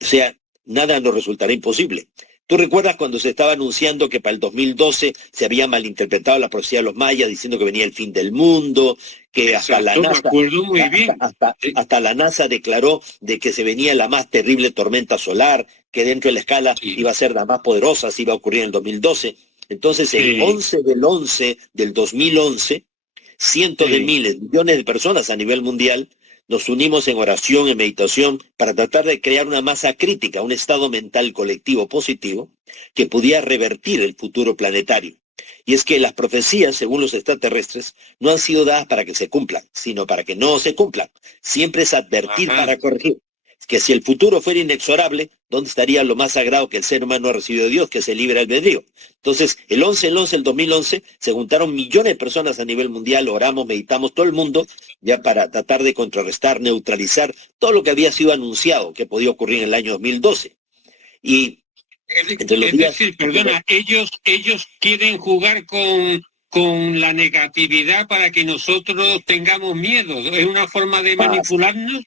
o sea, nada nos resultará imposible. ¿Tú recuerdas cuando se estaba anunciando que para el 2012 se había malinterpretado la profecía de los mayas diciendo que venía el fin del mundo, que hasta la NASA, hasta la NASA declaró de que se venía la más terrible tormenta solar, que dentro de la escala iba a ser la más poderosa, si iba a ocurrir en el 2012? Entonces, el 11 del 2011, cientos de miles, millones de personas a nivel mundial nos unimos en oración, en meditación, para tratar de crear una masa crítica, un estado mental colectivo positivo que pudiera revertir el futuro planetario. Y es que las profecías, según los extraterrestres, no han sido dadas para que se cumplan, sino para que no se cumplan. Siempre es advertir para corregir. Que si el futuro fuera inexorable, ¿dónde estaría lo más sagrado que el ser humano ha recibido de Dios, que es el libre albedrío? Entonces, el 2011, se juntaron millones de personas a nivel mundial, oramos, meditamos, todo el mundo, ya para tratar de contrarrestar, neutralizar todo lo que había sido anunciado que podía ocurrir en el año 2012. Y entre los días, ellos quieren jugar con la negatividad para que nosotros tengamos miedo. ¿Es una forma de manipularnos?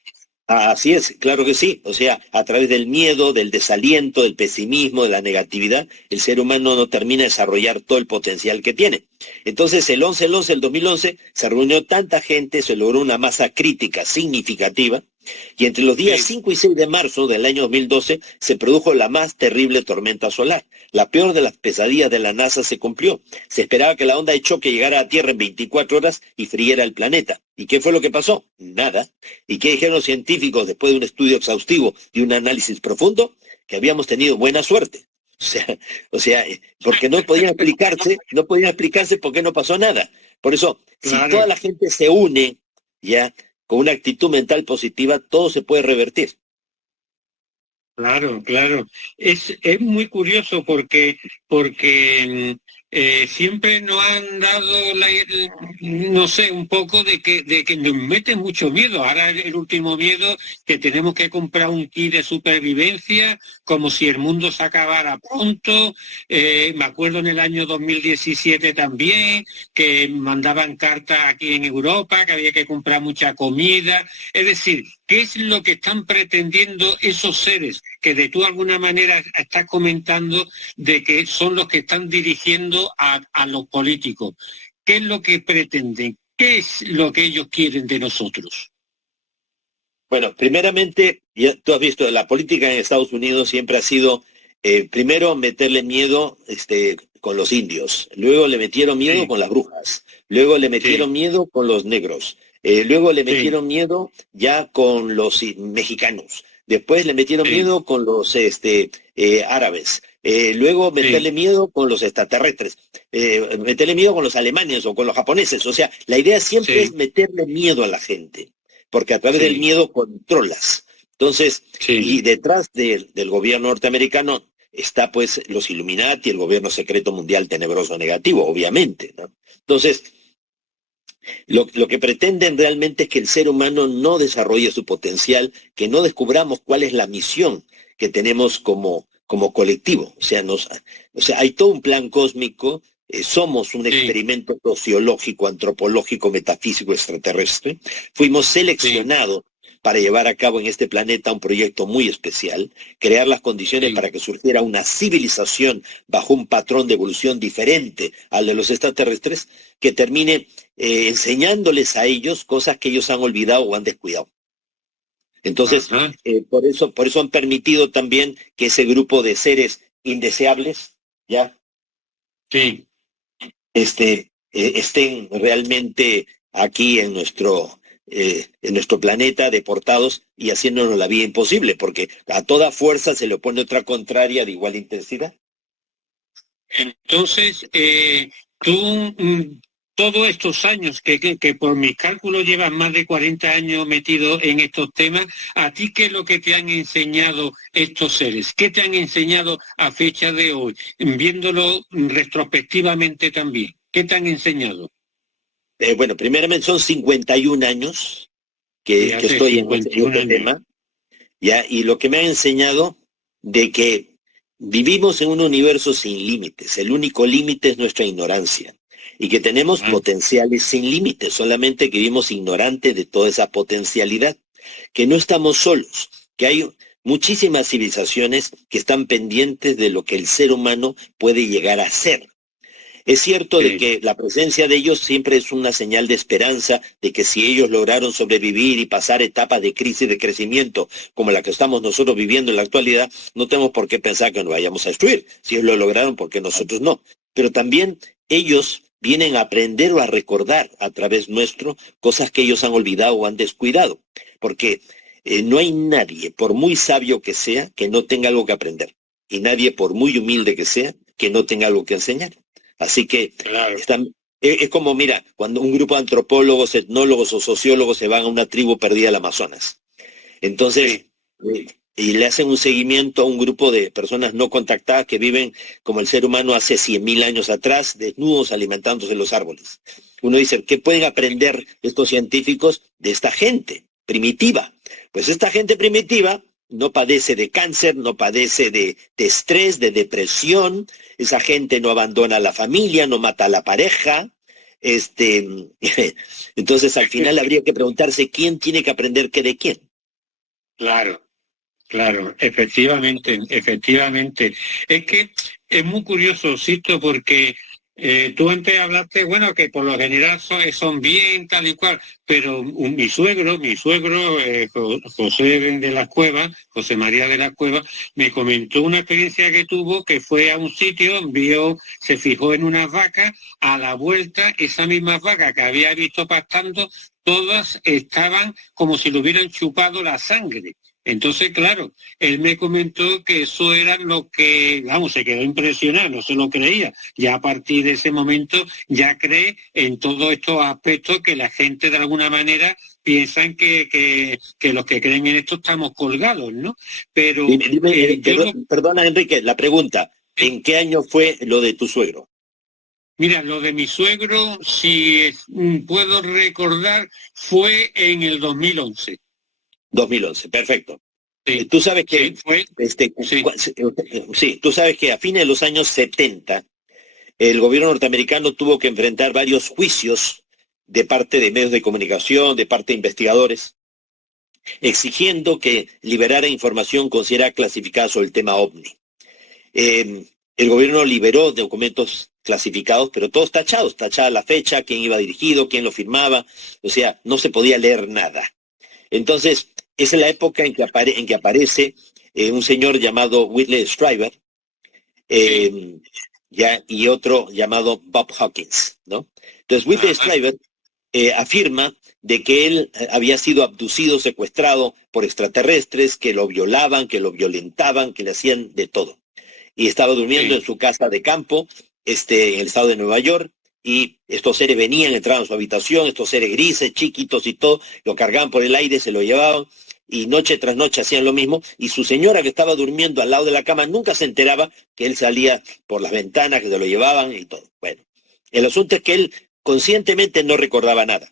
Así es, claro que sí. O sea, a través del miedo, del desaliento, del pesimismo, de la negatividad, el ser humano no termina de desarrollar todo el potencial que tiene. Entonces, el 2011, se reunió tanta gente, se logró una masa crítica significativa, y entre los días 5 y 6 de marzo del año 2012 se produjo la más terrible tormenta solar. La peor de las pesadillas de la NASA se cumplió. Se esperaba que la onda de choque llegara a Tierra en 24 horas y friera el planeta. ¿Y qué fue lo que pasó? Nada. ¿Y qué dijeron los científicos después de un estudio exhaustivo y un análisis profundo? Que habíamos tenido buena suerte. O sea, porque no podían explicarse por qué no pasó nada. Por eso, si toda la gente se une, ya, con una actitud mental positiva, todo se puede revertir. Claro. Es muy curioso porque siempre nos han dado, no sé, un poco de que nos mete mucho miedo. Ahora el último miedo, que tenemos que comprar un kit de supervivencia, como si el mundo se acabara pronto. Me acuerdo en el año 2017 también, que mandaban cartas aquí en Europa, que había que comprar mucha comida. Es decir, ¿qué es lo que están pretendiendo esos seres que de tú alguna manera estás comentando de que son los que están dirigiendo a los políticos? ¿Qué es lo que pretenden? ¿Qué es lo que ellos quieren de nosotros? Bueno, primeramente, ya tú has visto, la política en Estados Unidos siempre ha sido, primero meterle miedo con los indios, luego le metieron miedo con las brujas, luego le metieron miedo con los negros, luego le metieron miedo ya con los mexicanos, después le metieron miedo con los árabes, luego meterle miedo con los extraterrestres, meterle miedo con los alemanes o con los japoneses. O sea, la idea siempre es meterle miedo a la gente, porque a través del miedo controlas. Entonces, y detrás del gobierno norteamericano está pues los Illuminati, el gobierno secreto mundial tenebroso negativo, obviamente, ¿no? Entonces, lo que pretenden realmente es que el ser humano no desarrolle su potencial, que no descubramos cuál es la misión que tenemos como colectivo. O sea, hay todo un plan cósmico somos un experimento sociológico, antropológico, metafísico, extraterrestre. Fuimos seleccionados para llevar a cabo en este planeta un proyecto muy especial, crear las condiciones para que surgiera una civilización bajo un patrón de evolución diferente al de los extraterrestres, que termine enseñándoles a ellos cosas que ellos han olvidado o han descuidado. Entonces, por eso han permitido también que ese grupo de seres indeseables, ¿ya? Sí. Estén realmente aquí en nuestro planeta deportados y haciéndonos la vida imposible, porque a toda fuerza se le opone otra contraria de igual intensidad. Entonces, tú, todos estos años que por mis cálculos llevas más de 40 años metido en estos temas, ¿a ti qué es lo que te han enseñado estos seres? ¿Qué te han enseñado a fecha de hoy, viéndolo retrospectivamente también? ¿Qué te han enseñado? Bueno, primeramente son 51 años que estoy en este tema, ¿ya? Y lo que me ha enseñado de que vivimos en un universo sin límites. El único límite es nuestra ignorancia. Y que tenemos potenciales sin límites, solamente que vivimos ignorantes de toda esa potencialidad. Que no estamos solos, que hay muchísimas civilizaciones que están pendientes de lo que el ser humano puede llegar a ser. Es cierto de que la presencia de ellos siempre es una señal de esperanza, de que si ellos lograron sobrevivir y pasar etapas de crisis de crecimiento como la que estamos nosotros viviendo en la actualidad, no tenemos por qué pensar que nos vayamos a destruir. Si ellos lo lograron, ¿por qué nosotros no? Pero también ellos vienen a aprender o a recordar a través nuestro cosas que ellos han olvidado o han descuidado. Porque no hay nadie, por muy sabio que sea, que no tenga algo que aprender. Y nadie, por muy humilde que sea, que no tenga algo que enseñar. Así que es como, mira, cuando un grupo de antropólogos, etnólogos o sociólogos se van a una tribu perdida al Amazonas. Entonces, y le hacen un seguimiento a un grupo de personas no contactadas que viven como el ser humano hace 100.000 años atrás, desnudos, alimentándose en los árboles. Uno dice, ¿qué pueden aprender estos científicos de esta gente primitiva? Pues esta gente primitiva no padece de cáncer, no padece de estrés, de depresión. Esa gente no abandona a la familia, no mata a la pareja. Entonces, al final habría que preguntarse quién tiene que aprender qué de quién. Claro, efectivamente. Es que es muy curioso, Sisto, porque tú antes hablaste, bueno, que por lo general son bien, tal y cual, pero mi suegro, José María de las Cuevas, me comentó una experiencia que tuvo, que fue a un sitio, se fijó en unas vacas, a la vuelta, esas mismas vacas que había visto pastando, todas estaban como si le hubieran chupado la sangre. Entonces, claro, él me comentó que eso era lo que, se quedó impresionado, no se lo creía. Ya a partir de ese momento ya cree en todos estos aspectos que la gente de alguna manera piensan que los que creen en esto estamos colgados, ¿no? Pero perdona, Enrique, la pregunta, ¿en qué año fue lo de tu suegro? Mira, lo de mi suegro, si puedo recordar, fue en el 2011. 2011, perfecto. Tú sabes que tú sabes que a fines de los años 70 el gobierno norteamericano tuvo que enfrentar varios juicios de parte de medios de comunicación, de parte de investigadores, exigiendo que liberara información considerada clasificada sobre el tema OVNI. El gobierno liberó documentos clasificados, pero todos tachados, tachada la fecha, quién iba dirigido, quién lo firmaba, o sea, no se podía leer nada. Entonces, esa es la época en que aparece un señor llamado Whitley Strieber, y otro llamado Bob Hawkins, ¿no? Entonces, Whitley Strieber afirma de que él había sido abducido, secuestrado por extraterrestres, que lo violaban, que lo violentaban, que le hacían de todo. Y estaba durmiendo en su casa de campo, en el estado de Nueva York, y estos seres venían, entraban a su habitación, estos seres grises, chiquitos y todo, lo cargaban por el aire, se lo llevaban, y noche tras noche hacían lo mismo, y su señora que estaba durmiendo al lado de la cama nunca se enteraba que él salía por las ventanas, que se lo llevaban y todo. Bueno, el asunto es que él conscientemente no recordaba nada,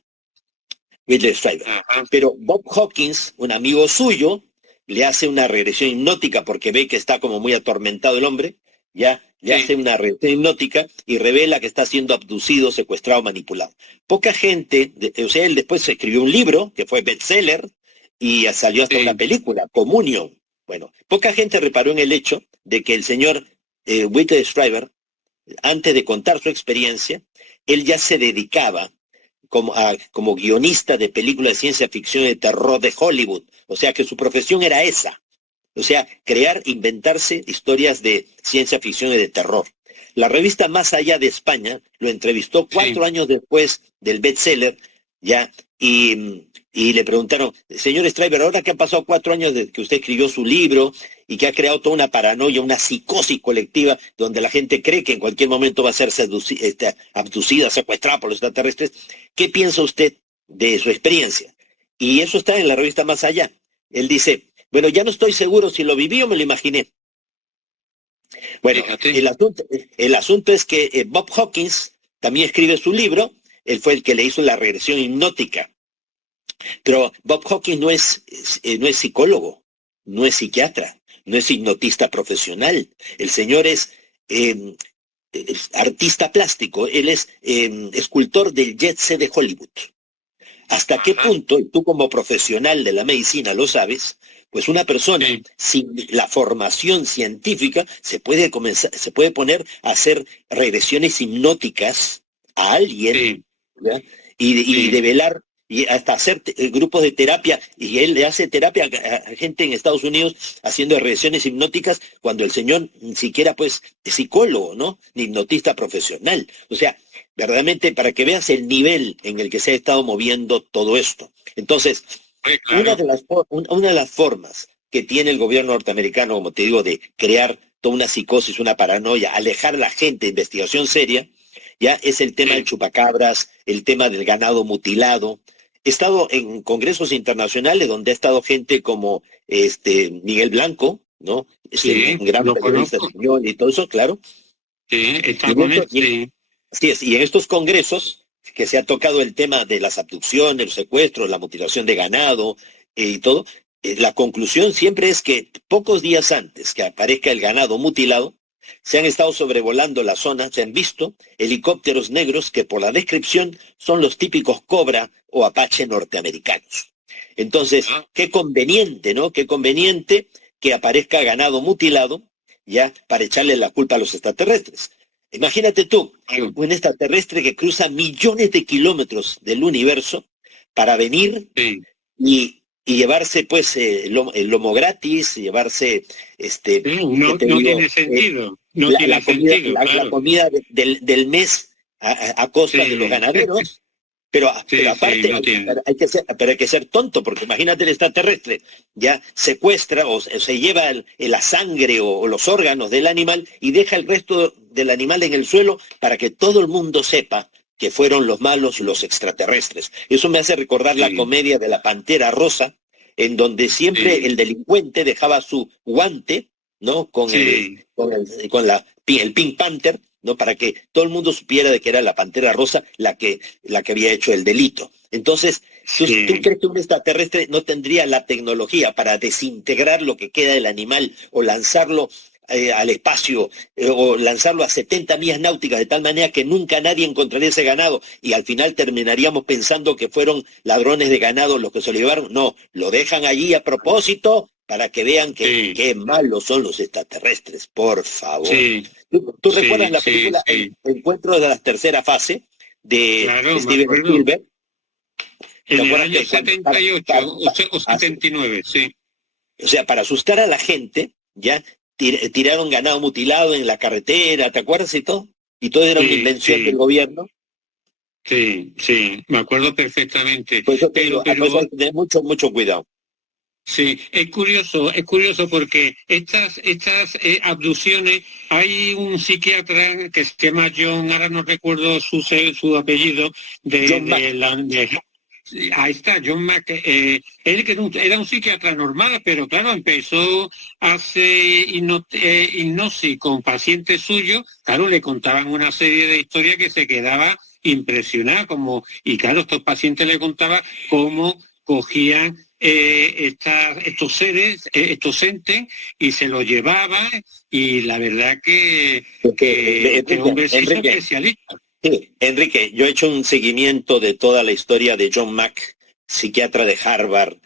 Whitley Strieber. Pero Bob Hawkins, un amigo suyo, le hace una regresión hipnótica porque ve que está como muy atormentado el hombre, ya le hace una regresión hipnótica y revela que está siendo abducido, secuestrado, manipulado. Poca gente, o sea, él después escribió un libro que fue bestseller y salió hasta una película, Communion. Bueno, poca gente reparó en el hecho de que el señor Whitley Strieber, antes de contar su experiencia, él ya se dedicaba como guionista de películas de ciencia ficción y de terror de Hollywood. O sea que su profesión era esa. O sea, inventarse historias de ciencia ficción y de terror. La revista Más Allá de España lo entrevistó 4 años después del bestseller, ya, y le preguntaron, señor Strieber, ahora que han pasado 4 años desde que usted escribió su libro y que ha creado toda una paranoia, una psicosis colectiva, donde la gente cree que en cualquier momento va a ser abducida, secuestrada por los extraterrestres, ¿qué piensa usted de su experiencia? Y eso está en la revista Más Allá. Él dice, bueno, ya no estoy seguro si lo viví o me lo imaginé. Bueno, el asunto es que Bob Hawkins también escribe su libro. Él fue el que le hizo la regresión hipnótica. Pero Bob Hawkins no es psicólogo, no es psiquiatra, no es hipnotista profesional. El señor es artista plástico, él es escultor del jet set de Hollywood. ¿Hasta qué punto, y tú como profesional de la medicina lo sabes, pues una persona sin la formación científica se puede poner a hacer regresiones hipnóticas a alguien, ¿ya? Y develar, y hasta hacer grupos de terapia, y él le hace terapia a gente en Estados Unidos haciendo regresiones hipnóticas cuando el señor ni siquiera pues es psicólogo, ¿no? Ni hipnotista profesional. O sea, verdaderamente para que veas el nivel en el que se ha estado moviendo todo esto. Entonces, una de las formas que tiene el gobierno norteamericano, como te digo, de crear toda una psicosis, una paranoia, alejar a la gente de investigación seria, ya es el tema del chupacabras, el tema del ganado mutilado. He estado en congresos internacionales donde ha estado gente como Miguel Blanco, ¿no? Un gran periodista español y todo eso, claro. Sí, está con él. Así es, y en estos congresos que se ha tocado el tema de las abducciones, los secuestros, la mutilación de ganado y todo, la conclusión siempre es que pocos días antes que aparezca el ganado mutilado, se han estado sobrevolando la zona, se han visto helicópteros negros que por la descripción son los típicos Cobra o Apache norteamericanos. Entonces, qué conveniente, ¿no? Qué conveniente que aparezca ganado mutilado, ya, para echarle la culpa a los extraterrestres. Imagínate tú, un extraterrestre que cruza millones de kilómetros del universo para venir y llevarse pues el lomo gratis, llevarse no tiene sentido. No tiene sentido, la comida del mes a costa de los ganaderos. Pero aparte hay que ser tonto, porque imagínate el extraterrestre, ya secuestra o se lleva la sangre o los órganos del animal y deja el resto del animal en el suelo para que todo el mundo sepa que fueron los malos los extraterrestres. Eso me hace recordar la comedia de la Pantera Rosa, en donde siempre el delincuente dejaba su guante, ¿no? Con el Pink Panther, ¿no? Para que todo el mundo supiera de que era la Pantera Rosa la que había hecho el delito. Entonces, ¿tú crees que un extraterrestre no tendría la tecnología para desintegrar lo que queda del animal o lanzarlo al espacio o lanzarlo a 70 millas náuticas de tal manera que nunca nadie encontraría ese ganado y al final terminaríamos pensando que fueron ladrones de ganado los que se lo llevaron? No, lo dejan allí a propósito para que vean que qué malos son los extraterrestres, por favor. ¿Tú recuerdas la película Encuentro de la tercera fase de Steven Spielberg? En el año 78 o 79, sí. O sea, para asustar a la gente, ya tiraron ganado mutilado en la carretera, ¿te acuerdas y todo? Y todo era una invención del gobierno. Sí, me acuerdo perfectamente. Pues yo pero hay que tener mucho cuidado. Sí, es curioso porque estas abducciones, hay un psiquiatra que se llama John, ahora no recuerdo su apellido, ahí está, John Mack, él que era un psiquiatra normal, pero claro, empezó a hacer hipnosis con pacientes suyos, claro, le contaban una serie de historias que se quedaba impresionada, y claro, estos pacientes le contaban cómo cogían estos seres, estos entes, y se los llevaba, y la verdad que este hombre se hizo especialista. Sí, Enrique, yo he hecho un seguimiento de toda la historia de John Mack, psiquiatra de Harvard,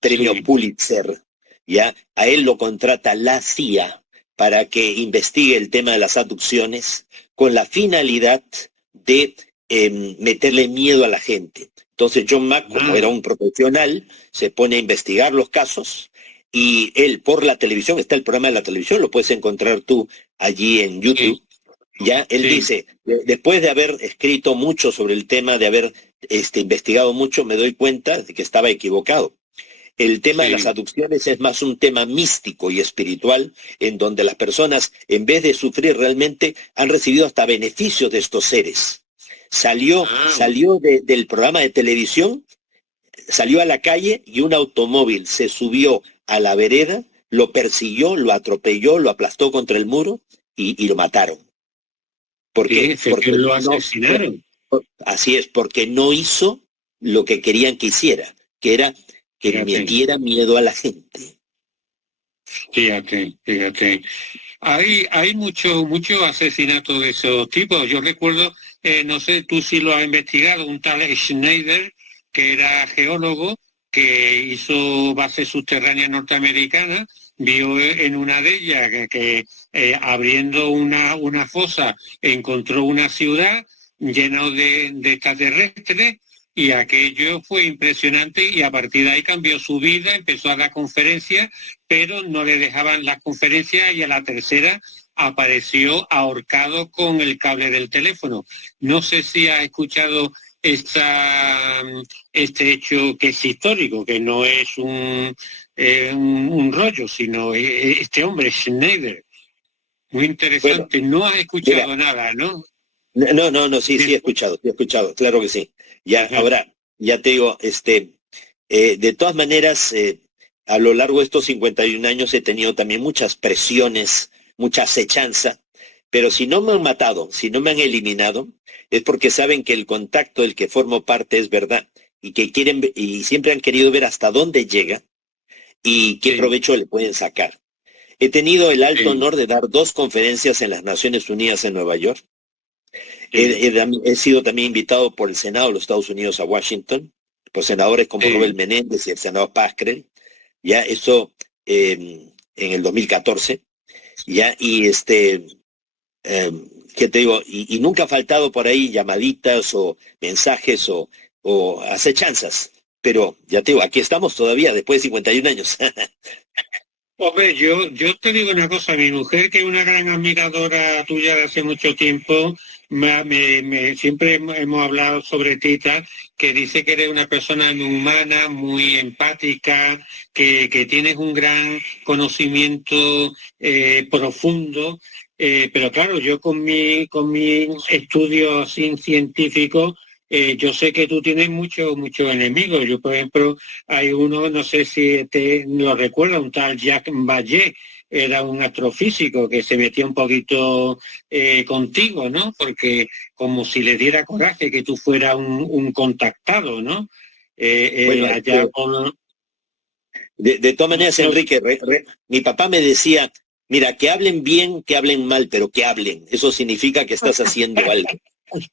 premio Pulitzer, ¿ya? A él lo contrata la CIA para que investigue el tema de las abducciones con la finalidad de meterle miedo a la gente. Entonces John Mack, como era un profesional, se pone a investigar los casos, y él por la televisión, está el programa de la televisión, lo puedes encontrar tú allí en YouTube. Ya él dice, después de haber escrito mucho sobre el tema, de haber investigado mucho, me doy cuenta de que estaba equivocado. El tema de las abducciones es más un tema místico y espiritual, en donde las personas, en vez de sufrir realmente, han recibido hasta beneficios de estos seres. Salió del programa de televisión, salió a la calle, y un automóvil se subió a la vereda, lo persiguió, lo atropelló, lo aplastó contra el muro y lo mataron. Porque lo asesinaron. Así es, porque no hizo lo que querían que hiciera, que era que metiera miedo a la gente. Fíjate. Hay mucho asesinato de esos tipos. Yo recuerdo, no sé tú si lo has investigado, un tal Schneider, que era geólogo, que hizo bases subterráneas norteamericanas, vio en una de ellas que abriendo una fosa encontró una ciudad llena de extraterrestres, y aquello fue impresionante, y a partir de ahí cambió su vida, empezó a dar conferencias, pero no le dejaban las conferencias, y a la tercera apareció ahorcado con el cable del teléfono. No sé si has escuchado este hecho, que es histórico, que no es un rollo, sino este hombre, Schneider. Muy interesante. Bueno, no has escuchado nada, ¿no? No, sí he escuchado, claro que sí. Ya, ahora, ya te digo, de todas maneras, a lo largo de estos 51 años he tenido también muchas presiones, mucha acechanza, pero si no me han matado, si no me han eliminado, es porque saben que el contacto del que formo parte es verdad, y que quieren, y siempre han querido ver hasta dónde llega y qué provecho le pueden sacar. He tenido el alto honor de dar 2 conferencias en las Naciones Unidas en Nueva York. He sido también invitado por el Senado de los Estados Unidos a Washington, por senadores como Robert Menéndez y el senador Pascrell, ya eso en el 2014, ya, y ¿qué te digo? Y nunca ha faltado por ahí llamaditas o mensajes o acechanzas, pero ya te digo, aquí estamos todavía después de 51 años. Hombre, yo te digo una cosa, mi mujer, que es una gran admiradora tuya de hace mucho tiempo, siempre hemos hablado sobre ti y tal, que dice que eres una persona muy humana, muy empática, que tienes un gran conocimiento profundo, pero claro, yo con mi estudio científico, yo sé que tú tienes muchos enemigos. Yo, por ejemplo, hay uno, no sé si te lo recuerda, un tal Jacques Vallée, era un astrofísico que se metía un poquito contigo, ¿no? Porque como si le diera coraje que tú fueras un contactado, ¿no? Bueno, de todas maneras, Enrique, mi papá me decía, mira, que hablen bien, que hablen mal, pero que hablen. Eso significa que estás haciendo algo.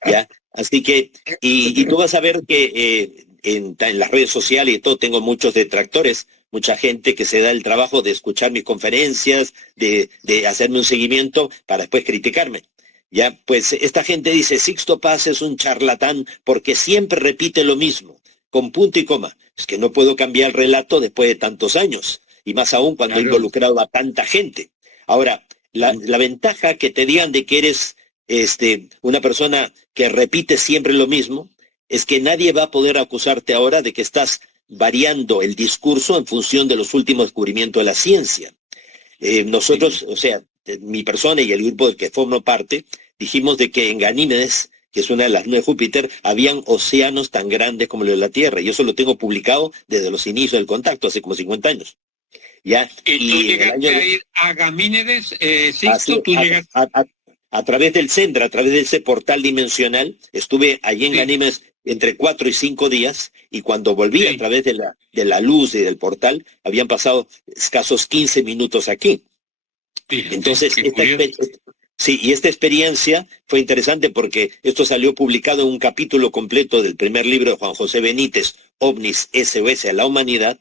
¿Ya? Así que, y tú vas a ver que en las redes sociales y todo, tengo muchos detractores, mucha gente que se da el trabajo de escuchar mis conferencias, de hacerme un seguimiento para después criticarme. Ya, pues esta gente dice, Sixto Paz es un charlatán porque siempre repite lo mismo, con punto y coma. Es que no puedo cambiar el relato después de tantos años, y más aún cuando he involucrado a tanta gente. Ahora, la ventaja que te digan de que eres una persona que repite siempre lo mismo, es que nadie va a poder acusarte ahora de que estás variando el discurso en función de los últimos descubrimientos de la ciencia. Nosotros, o sea, mi persona y el grupo del que formo parte, dijimos de que en Ganímedes, que es una de las 9 de Júpiter, habían océanos tan grandes como los de la Tierra, y eso lo tengo publicado desde los inicios del contacto, hace como 50 años. ¿Ya? ¿Y tú llegaste a ir a Ganímedes, Sixto? ¿Tú llegaste? A través del CENDRA, a través de ese portal dimensional, estuve allí en Ganímedes entre 4 y 5 días, y cuando volví a través de la luz y del portal, habían pasado escasos 15 minutos aquí. Entonces, esta experiencia fue interesante porque esto salió publicado en un capítulo completo del primer libro de Juan José Benítez, OVNIS SOS a la Humanidad,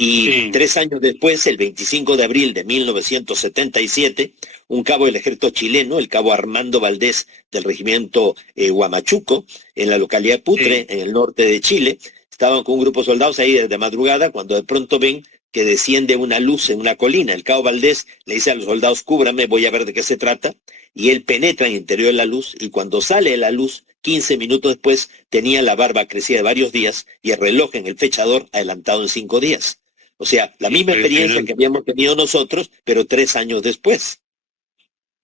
y 3 años después, el 25 de abril de 1977, un cabo del ejército chileno, el cabo Armando Valdés del regimiento Huamachuco, en la localidad de Putre, en el norte de Chile, estaban con un grupo de soldados ahí desde madrugada, cuando de pronto ven que desciende una luz en una colina. El cabo Valdés le dice a los soldados, cúbrame, voy a ver de qué se trata, y él penetra en el interior de la luz, y cuando sale de la luz, 15 minutos después, tenía la barba crecida de varios días, y el reloj en el fechador adelantado en 5 días. O sea, la misma experiencia que habíamos tenido nosotros, pero 3 años después.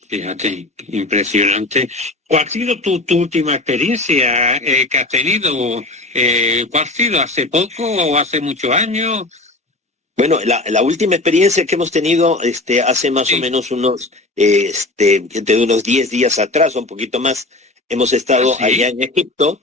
Fíjate, impresionante. ¿Cuál ha sido tu última experiencia que has tenido? ¿Cuál ha sido? ¿Hace poco o hace muchos años? Bueno, la última experiencia que hemos tenido hace más o menos entre unos 10 días atrás, o un poquito más, hemos estado allá en Egipto,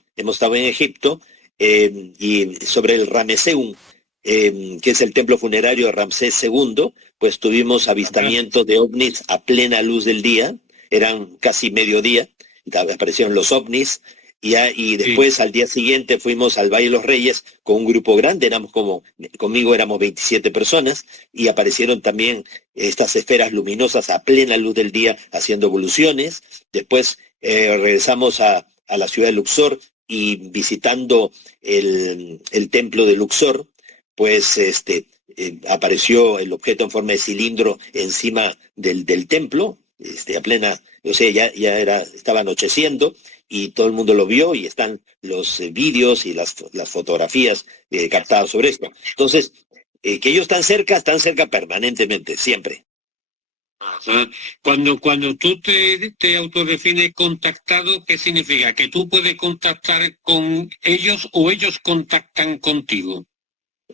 y sobre el Rameseum, que es el templo funerario de Ramsés II, pues tuvimos avistamientos de ovnis a plena luz del día, eran casi mediodía, aparecieron los ovnis, y después al día siguiente fuimos al Valle de los Reyes con un grupo grande, conmigo éramos 27 personas, y aparecieron también estas esferas luminosas a plena luz del día haciendo evoluciones. Después regresamos a la ciudad de Luxor, y visitando el templo de Luxor, pues apareció el objeto en forma de cilindro encima del templo, a plena, o sea, ya estaba anocheciendo, y todo el mundo lo vio, y están los vídeos y las fotografías captadas sobre esto. Entonces, que ellos están cerca permanentemente, siempre. Ajá. Cuando tú te autodefines contactado, ¿qué significa? ¿Que tú puedes contactar con ellos o ellos contactan contigo?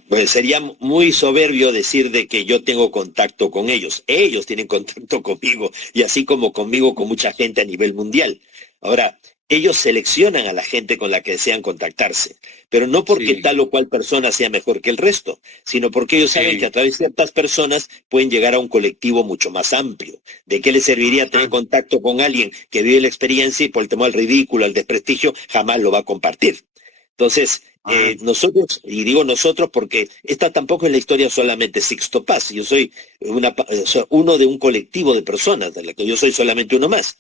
Pues sería muy soberbio decir de que yo tengo contacto con ellos. Ellos tienen contacto conmigo, y así como conmigo con mucha gente a nivel mundial. Ahora, ellos seleccionan a la gente con la que desean contactarse, pero no porque tal o cual persona sea mejor que el resto, sino porque ellos saben que a través de ciertas personas pueden llegar a un colectivo mucho más amplio. ¿De qué les serviría tener contacto con alguien que vive la experiencia y por el temor al ridículo, al desprestigio, jamás lo va a compartir? Entonces, nosotros, y digo nosotros porque esta tampoco es la historia solamente Sixto Paz, yo soy uno de un colectivo de personas, de la que yo soy solamente uno más.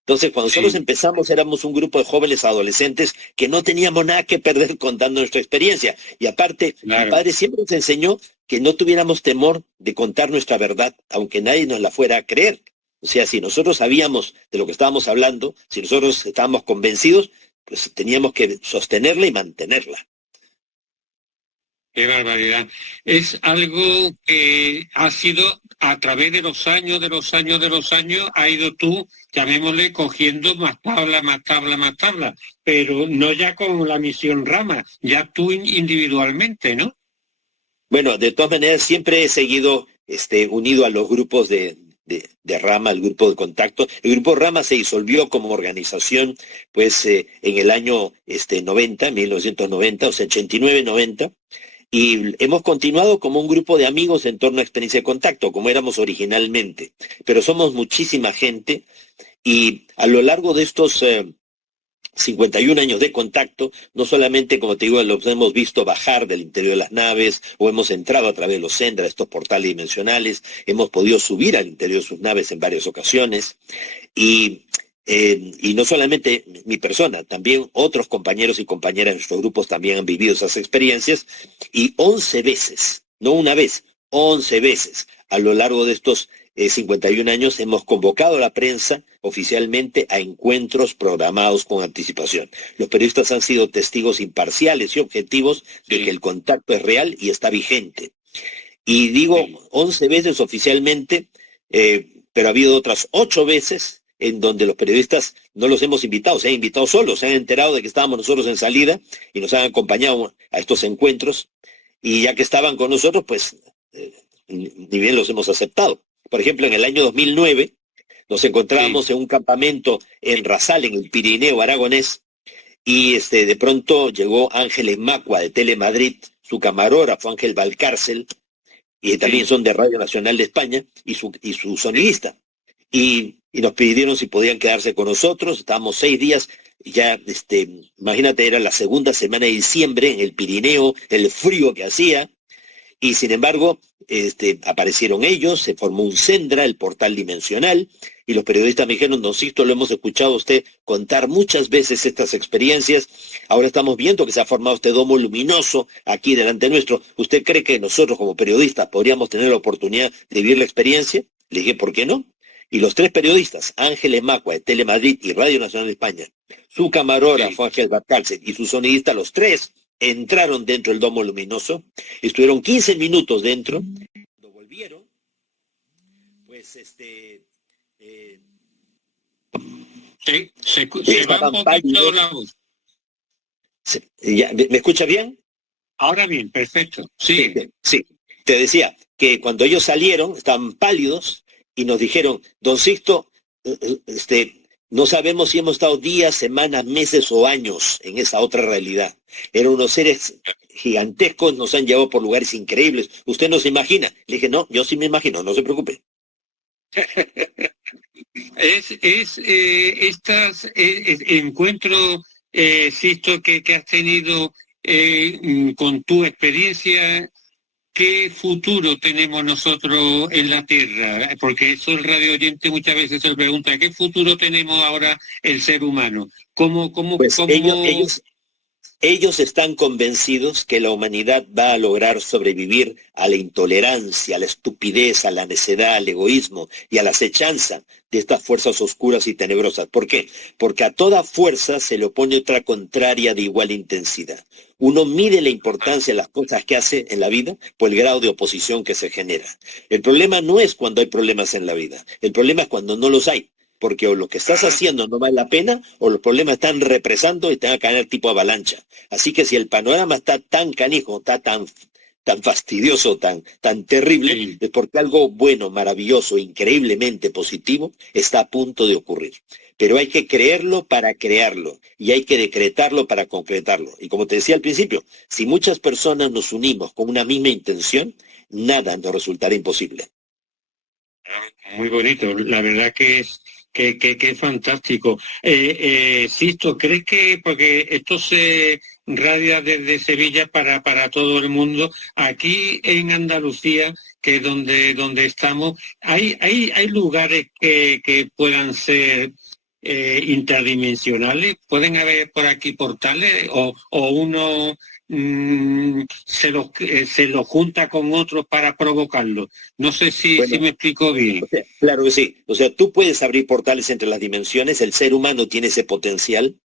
Entonces, cuando nosotros empezamos, éramos un grupo de jóvenes adolescentes que no teníamos nada que perder contando nuestra experiencia. Y aparte, mi padre siempre nos enseñó que no tuviéramos temor de contar nuestra verdad, aunque nadie nos la fuera a creer. O sea, si nosotros sabíamos de lo que estábamos hablando, si nosotros estábamos convencidos, pues teníamos que sostenerla y mantenerla. Qué barbaridad. Es algo que ha sido a través de los años, ha ido tú, llamémosle, cogiendo más tabla, pero no ya con la misión Rama, ya tú individualmente, ¿no? Bueno, de todas maneras, siempre he seguido unido a los grupos de Rama, el grupo de contacto. El grupo Rama se disolvió como organización, pues, en el año 1990, o sea, 89-90, y hemos continuado como un grupo de amigos en torno a experiencia de contacto, como éramos originalmente. Pero somos muchísima gente, y a lo largo de estos 51 años de contacto, no solamente, como te digo, los hemos visto bajar del interior de las naves, o hemos entrado a través de los Sendra, estos portales dimensionales, hemos podido subir al interior de sus naves en varias ocasiones, y no solamente mi persona, también otros compañeros y compañeras de nuestros grupos también han vivido esas experiencias, y 11 veces, no una vez, 11 veces a lo largo de estos 51 años hemos convocado a la prensa oficialmente a encuentros programados con anticipación. Los periodistas han sido testigos imparciales y objetivos de que el contacto es real y está vigente. Y digo 11 veces oficialmente, pero ha habido otras 8 veces en donde los periodistas no los hemos invitado, se han invitado solos, se han enterado de que estábamos nosotros en salida y nos han acompañado a estos encuentros, y ya que estaban con nosotros, pues ni bien los hemos aceptado. Por ejemplo, en el año 2009 nos encontrábamos en un campamento en Rasal, en el Pirineo aragonés, y de pronto llegó Ángeles Macua de Telemadrid, su camarógrafo Ángel Valcárcel, y también son de Radio Nacional de España, y su sonidista. Y nos pidieron si podían quedarse con nosotros. Estábamos 6 días, ya, imagínate, era la segunda semana de diciembre en el Pirineo, el frío que hacía, y sin embargo, aparecieron ellos, se formó un Sendra, el portal dimensional, y los periodistas me dijeron: don Sixto, lo hemos escuchado a usted contar muchas veces estas experiencias, ahora estamos viendo que se ha formado este domo luminoso aquí delante nuestro, ¿usted cree que nosotros como periodistas podríamos tener la oportunidad de vivir la experiencia? Le dije, ¿por qué no? Y los 3 periodistas, Ángeles Macua de Telemadrid y Radio Nacional de España, su camarógrafo Ángel Valcárcel y su sonidista, los 3 entraron dentro del domo luminoso, estuvieron 15 minutos dentro, cuando volvieron, pues se va un poquito la voz. ¿Me escucha bien? Ahora bien, perfecto. Sí. Sí, te decía que cuando ellos salieron, estaban pálidos, y nos dijeron: don Sixto, no sabemos si hemos estado días, semanas, meses o años en esa otra realidad. Eran unos seres gigantescos, nos han llevado por lugares increíbles. ¿Usted no se imagina? Le dije: no, yo sí me imagino, no se preocupe. Estos encuentros, Sixto, que has tenido con tu experiencia, ¿qué futuro tenemos nosotros en la Tierra? Porque eso el radio oyente muchas veces se pregunta: ¿qué futuro tenemos ahora el ser humano? Pues ellos están convencidos que la humanidad va a lograr sobrevivir a la intolerancia, a la estupidez, a la necedad, al egoísmo y a la acechanza de estas fuerzas oscuras y tenebrosas. ¿Por qué? Porque a toda fuerza se le opone otra contraria de igual intensidad. Uno mide la importancia de las cosas que hace en la vida por el grado de oposición que se genera. El problema no es cuando hay problemas en la vida, el problema es cuando no los hay. Porque o lo que estás haciendo no vale la pena, o los problemas están represando y te van a caer tipo avalancha. Así que si el panorama está tan canijo, está tan fastidioso, tan terrible, es porque algo bueno, maravilloso, increíblemente positivo está a punto de ocurrir. Pero hay que creerlo para crearlo, y hay que decretarlo para concretarlo. Y como te decía al principio, si muchas personas nos unimos con una misma intención, nada nos resultará imposible. Muy bonito, la verdad que es fantástico. Sixto, ¿crees que, porque esto se radia desde Sevilla para todo el mundo, aquí en Andalucía, que es donde estamos, hay lugares que puedan ser interdimensionales? ¿Pueden haber por aquí portales o uno se lo junta con otros para provocarlo? No sé si me explico bien. O sea, claro que sí. O sea, tú puedes abrir portales entre las dimensiones, el ser humano tiene ese potencial,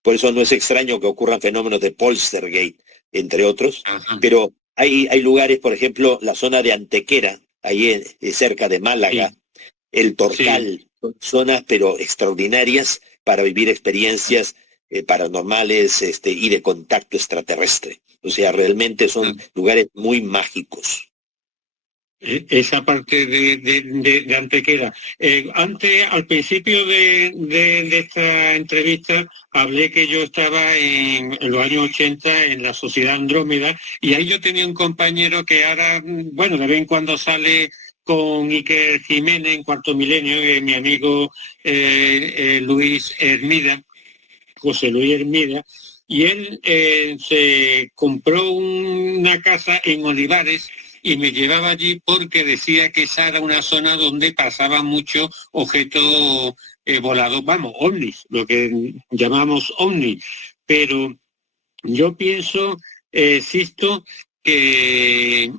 por eso no es extraño que ocurran fenómenos de poltergeist, entre otros. Ajá. Pero hay lugares, por ejemplo, la zona de Antequera, ahí cerca de Málaga, sí. El Torcal, son zonas pero extraordinarias para vivir experiencias paranormales y de contacto extraterrestre. O sea, realmente son lugares muy mágicos. Esa parte de Antequera. Antes, al principio de esta entrevista, hablé que yo estaba en los años 80 en la Sociedad Andrómeda, y ahí yo tenía un compañero que ahora, bueno, de vez en cuando sale con Iker Jiménez en Cuarto Milenio, mi amigo Luis Hermida, José Luis Hermida, y él se compró una casa en Olivares y me llevaba allí porque decía que esa era una zona donde pasaban muchos objetos volados, vamos, ovnis, lo que llamamos ovnis. Pero yo pienso, Sixto, que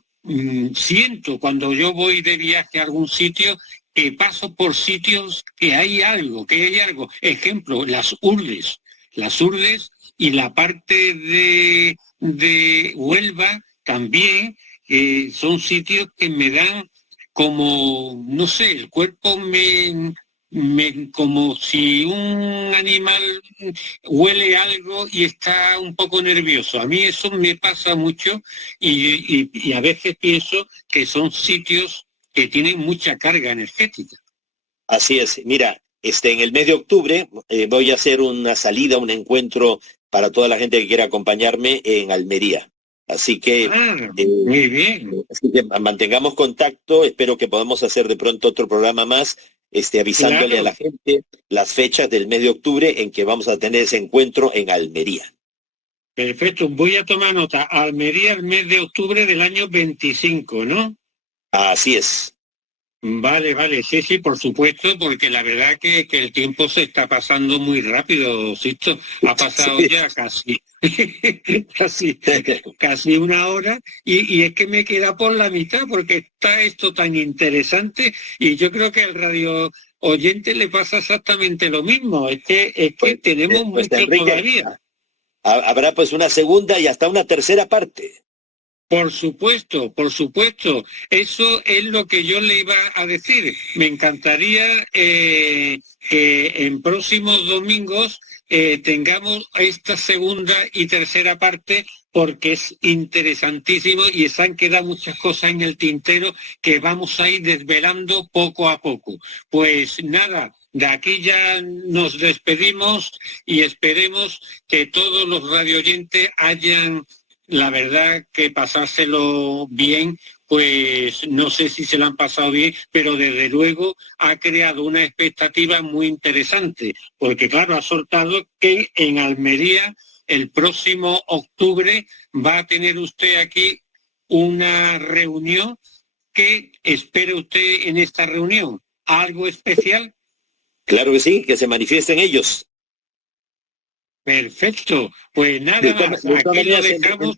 siento cuando yo voy de viaje a algún sitio que paso por sitios que hay algo. Ejemplo, las Urdes y la parte de Huelva también, son sitios que me dan como, no sé, el cuerpo como si un animal huele algo y está un poco nervioso. A mí eso me pasa mucho y a veces pienso que son sitios que tienen mucha carga energética. Así es. Mira, en el mes de octubre voy a hacer una salida, un encuentro para toda la gente que quiera acompañarme en Almería. Así que, muy bien. Así que mantengamos contacto, espero que podamos hacer de pronto otro programa más, avisándole a la gente las fechas del mes de octubre en que vamos a tener ese encuentro en Almería. Perfecto, voy a tomar nota. Almería el mes de octubre del año 25, ¿no? Así es. Vale, sí, por supuesto, porque la verdad que el tiempo se está pasando muy rápido, Sisto. Ha pasado ya casi una hora y es que me queda por la mitad porque está esto tan interesante y yo creo que al radio oyente le pasa exactamente lo mismo. Es que tenemos mucho Enrique, todavía. Habrá pues una segunda y hasta una tercera parte. Por supuesto. Eso es lo que yo le iba a decir. Me encantaría que en próximos domingos tengamos esta segunda y tercera parte porque es interesantísimo y se han quedado muchas cosas en el tintero que vamos a ir desvelando poco a poco. Pues nada, de aquí ya nos despedimos y esperemos que todos los radioyentes hayan, la verdad, que pasárselo bien, pues no sé si se lo han pasado bien, pero desde luego ha creado una expectativa muy interesante, porque claro, ha soltado que en Almería el próximo octubre va a tener usted aquí una reunión. ¿Qué espera usted en esta reunión? ¿Algo especial? Claro que sí, que se manifiesten ellos. Perfecto, pues nada más, aquí lo dejamos.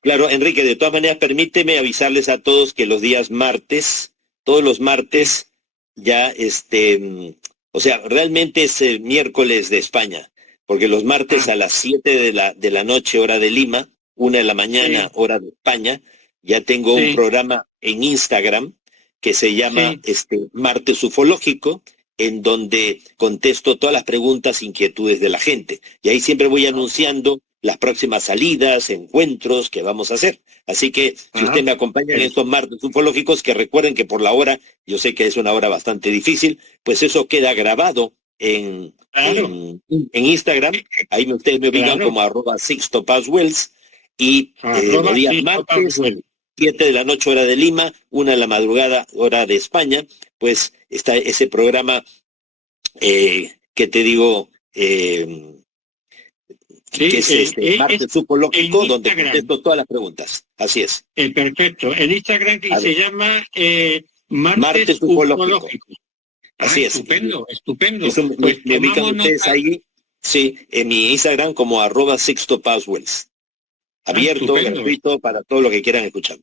Claro, Enrique, de todas maneras, permíteme avisarles a todos que los días martes, todos los martes, ya realmente es el miércoles de España, porque los martes a las 7 de la noche, hora de Lima, 1 de la mañana, hora de España, ya tengo un programa en Instagram que se llama Martes Ufológico, en donde contesto todas las preguntas, inquietudes de la gente. Y ahí siempre voy anunciando las próximas salidas, encuentros que vamos a hacer. Así que si usted me acompaña en estos martes ufológicos, que recuerden que por la hora, yo sé que es una hora bastante difícil, pues eso queda grabado en Instagram. Ahí ustedes me ubican como @SixtoPazWells y los días martes, 7 de la noche hora de Lima, 1 de la madrugada hora de España, pues está ese programa que te digo, que es Martes Ufológico, donde contesto todas las preguntas. Así es. Perfecto. En Instagram que se llama Martes Ufológico. Así es. Estupendo. Eso Pues me ubican ustedes ahí, en mi Instagram como @SixtoPazWells. Abierto, gratuito, para todo lo que quieran escuchar.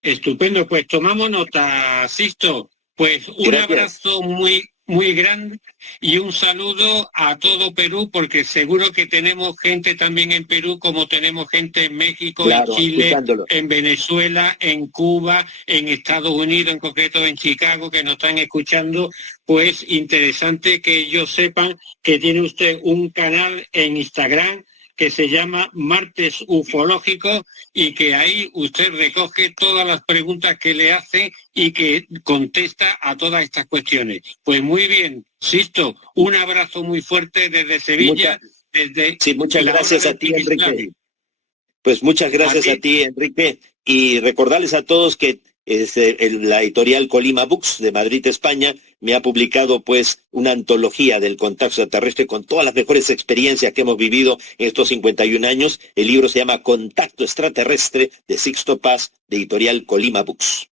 Estupendo, pues tomamos nota, Sisto. Pues un abrazo muy, muy grande y un saludo a todo Perú, porque seguro que tenemos gente también en Perú, como tenemos gente en México, en Chile, en Venezuela, en Cuba, en Estados Unidos, en concreto en Chicago, que nos están escuchando. Pues interesante que ellos sepan que tiene usted un canal en Instagram que se llama Martes Ufológico y que ahí usted recoge todas las preguntas que le hacen y que contesta a todas estas cuestiones. Pues muy bien, Sisto, un abrazo muy fuerte desde Sevilla. Muchas gracias a ti, Enrique. Pues muchas gracias a ti, Enrique, y recordarles a todos que la editorial Colima Books de Madrid, España, me ha publicado pues una antología del contacto extraterrestre con todas las mejores experiencias que hemos vivido en estos 51 años. El libro se llama Contacto Extraterrestre, de Sixto Paz, de editorial Colima Books.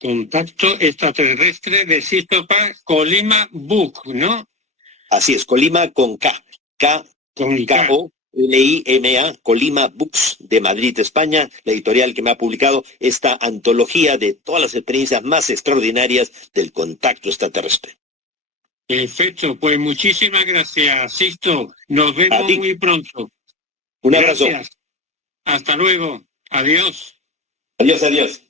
Contacto Extraterrestre de Sixto Paz, Colima Book, ¿no? Así es, Colima con K, K-O. Lima, Colima Books de Madrid, España, la editorial que me ha publicado esta antología de todas las experiencias más extraordinarias del contacto extraterrestre. Perfecto, pues muchísimas gracias, Sisto. Nos vemos muy pronto. Un abrazo. Gracias. Hasta luego. Adiós. Adiós.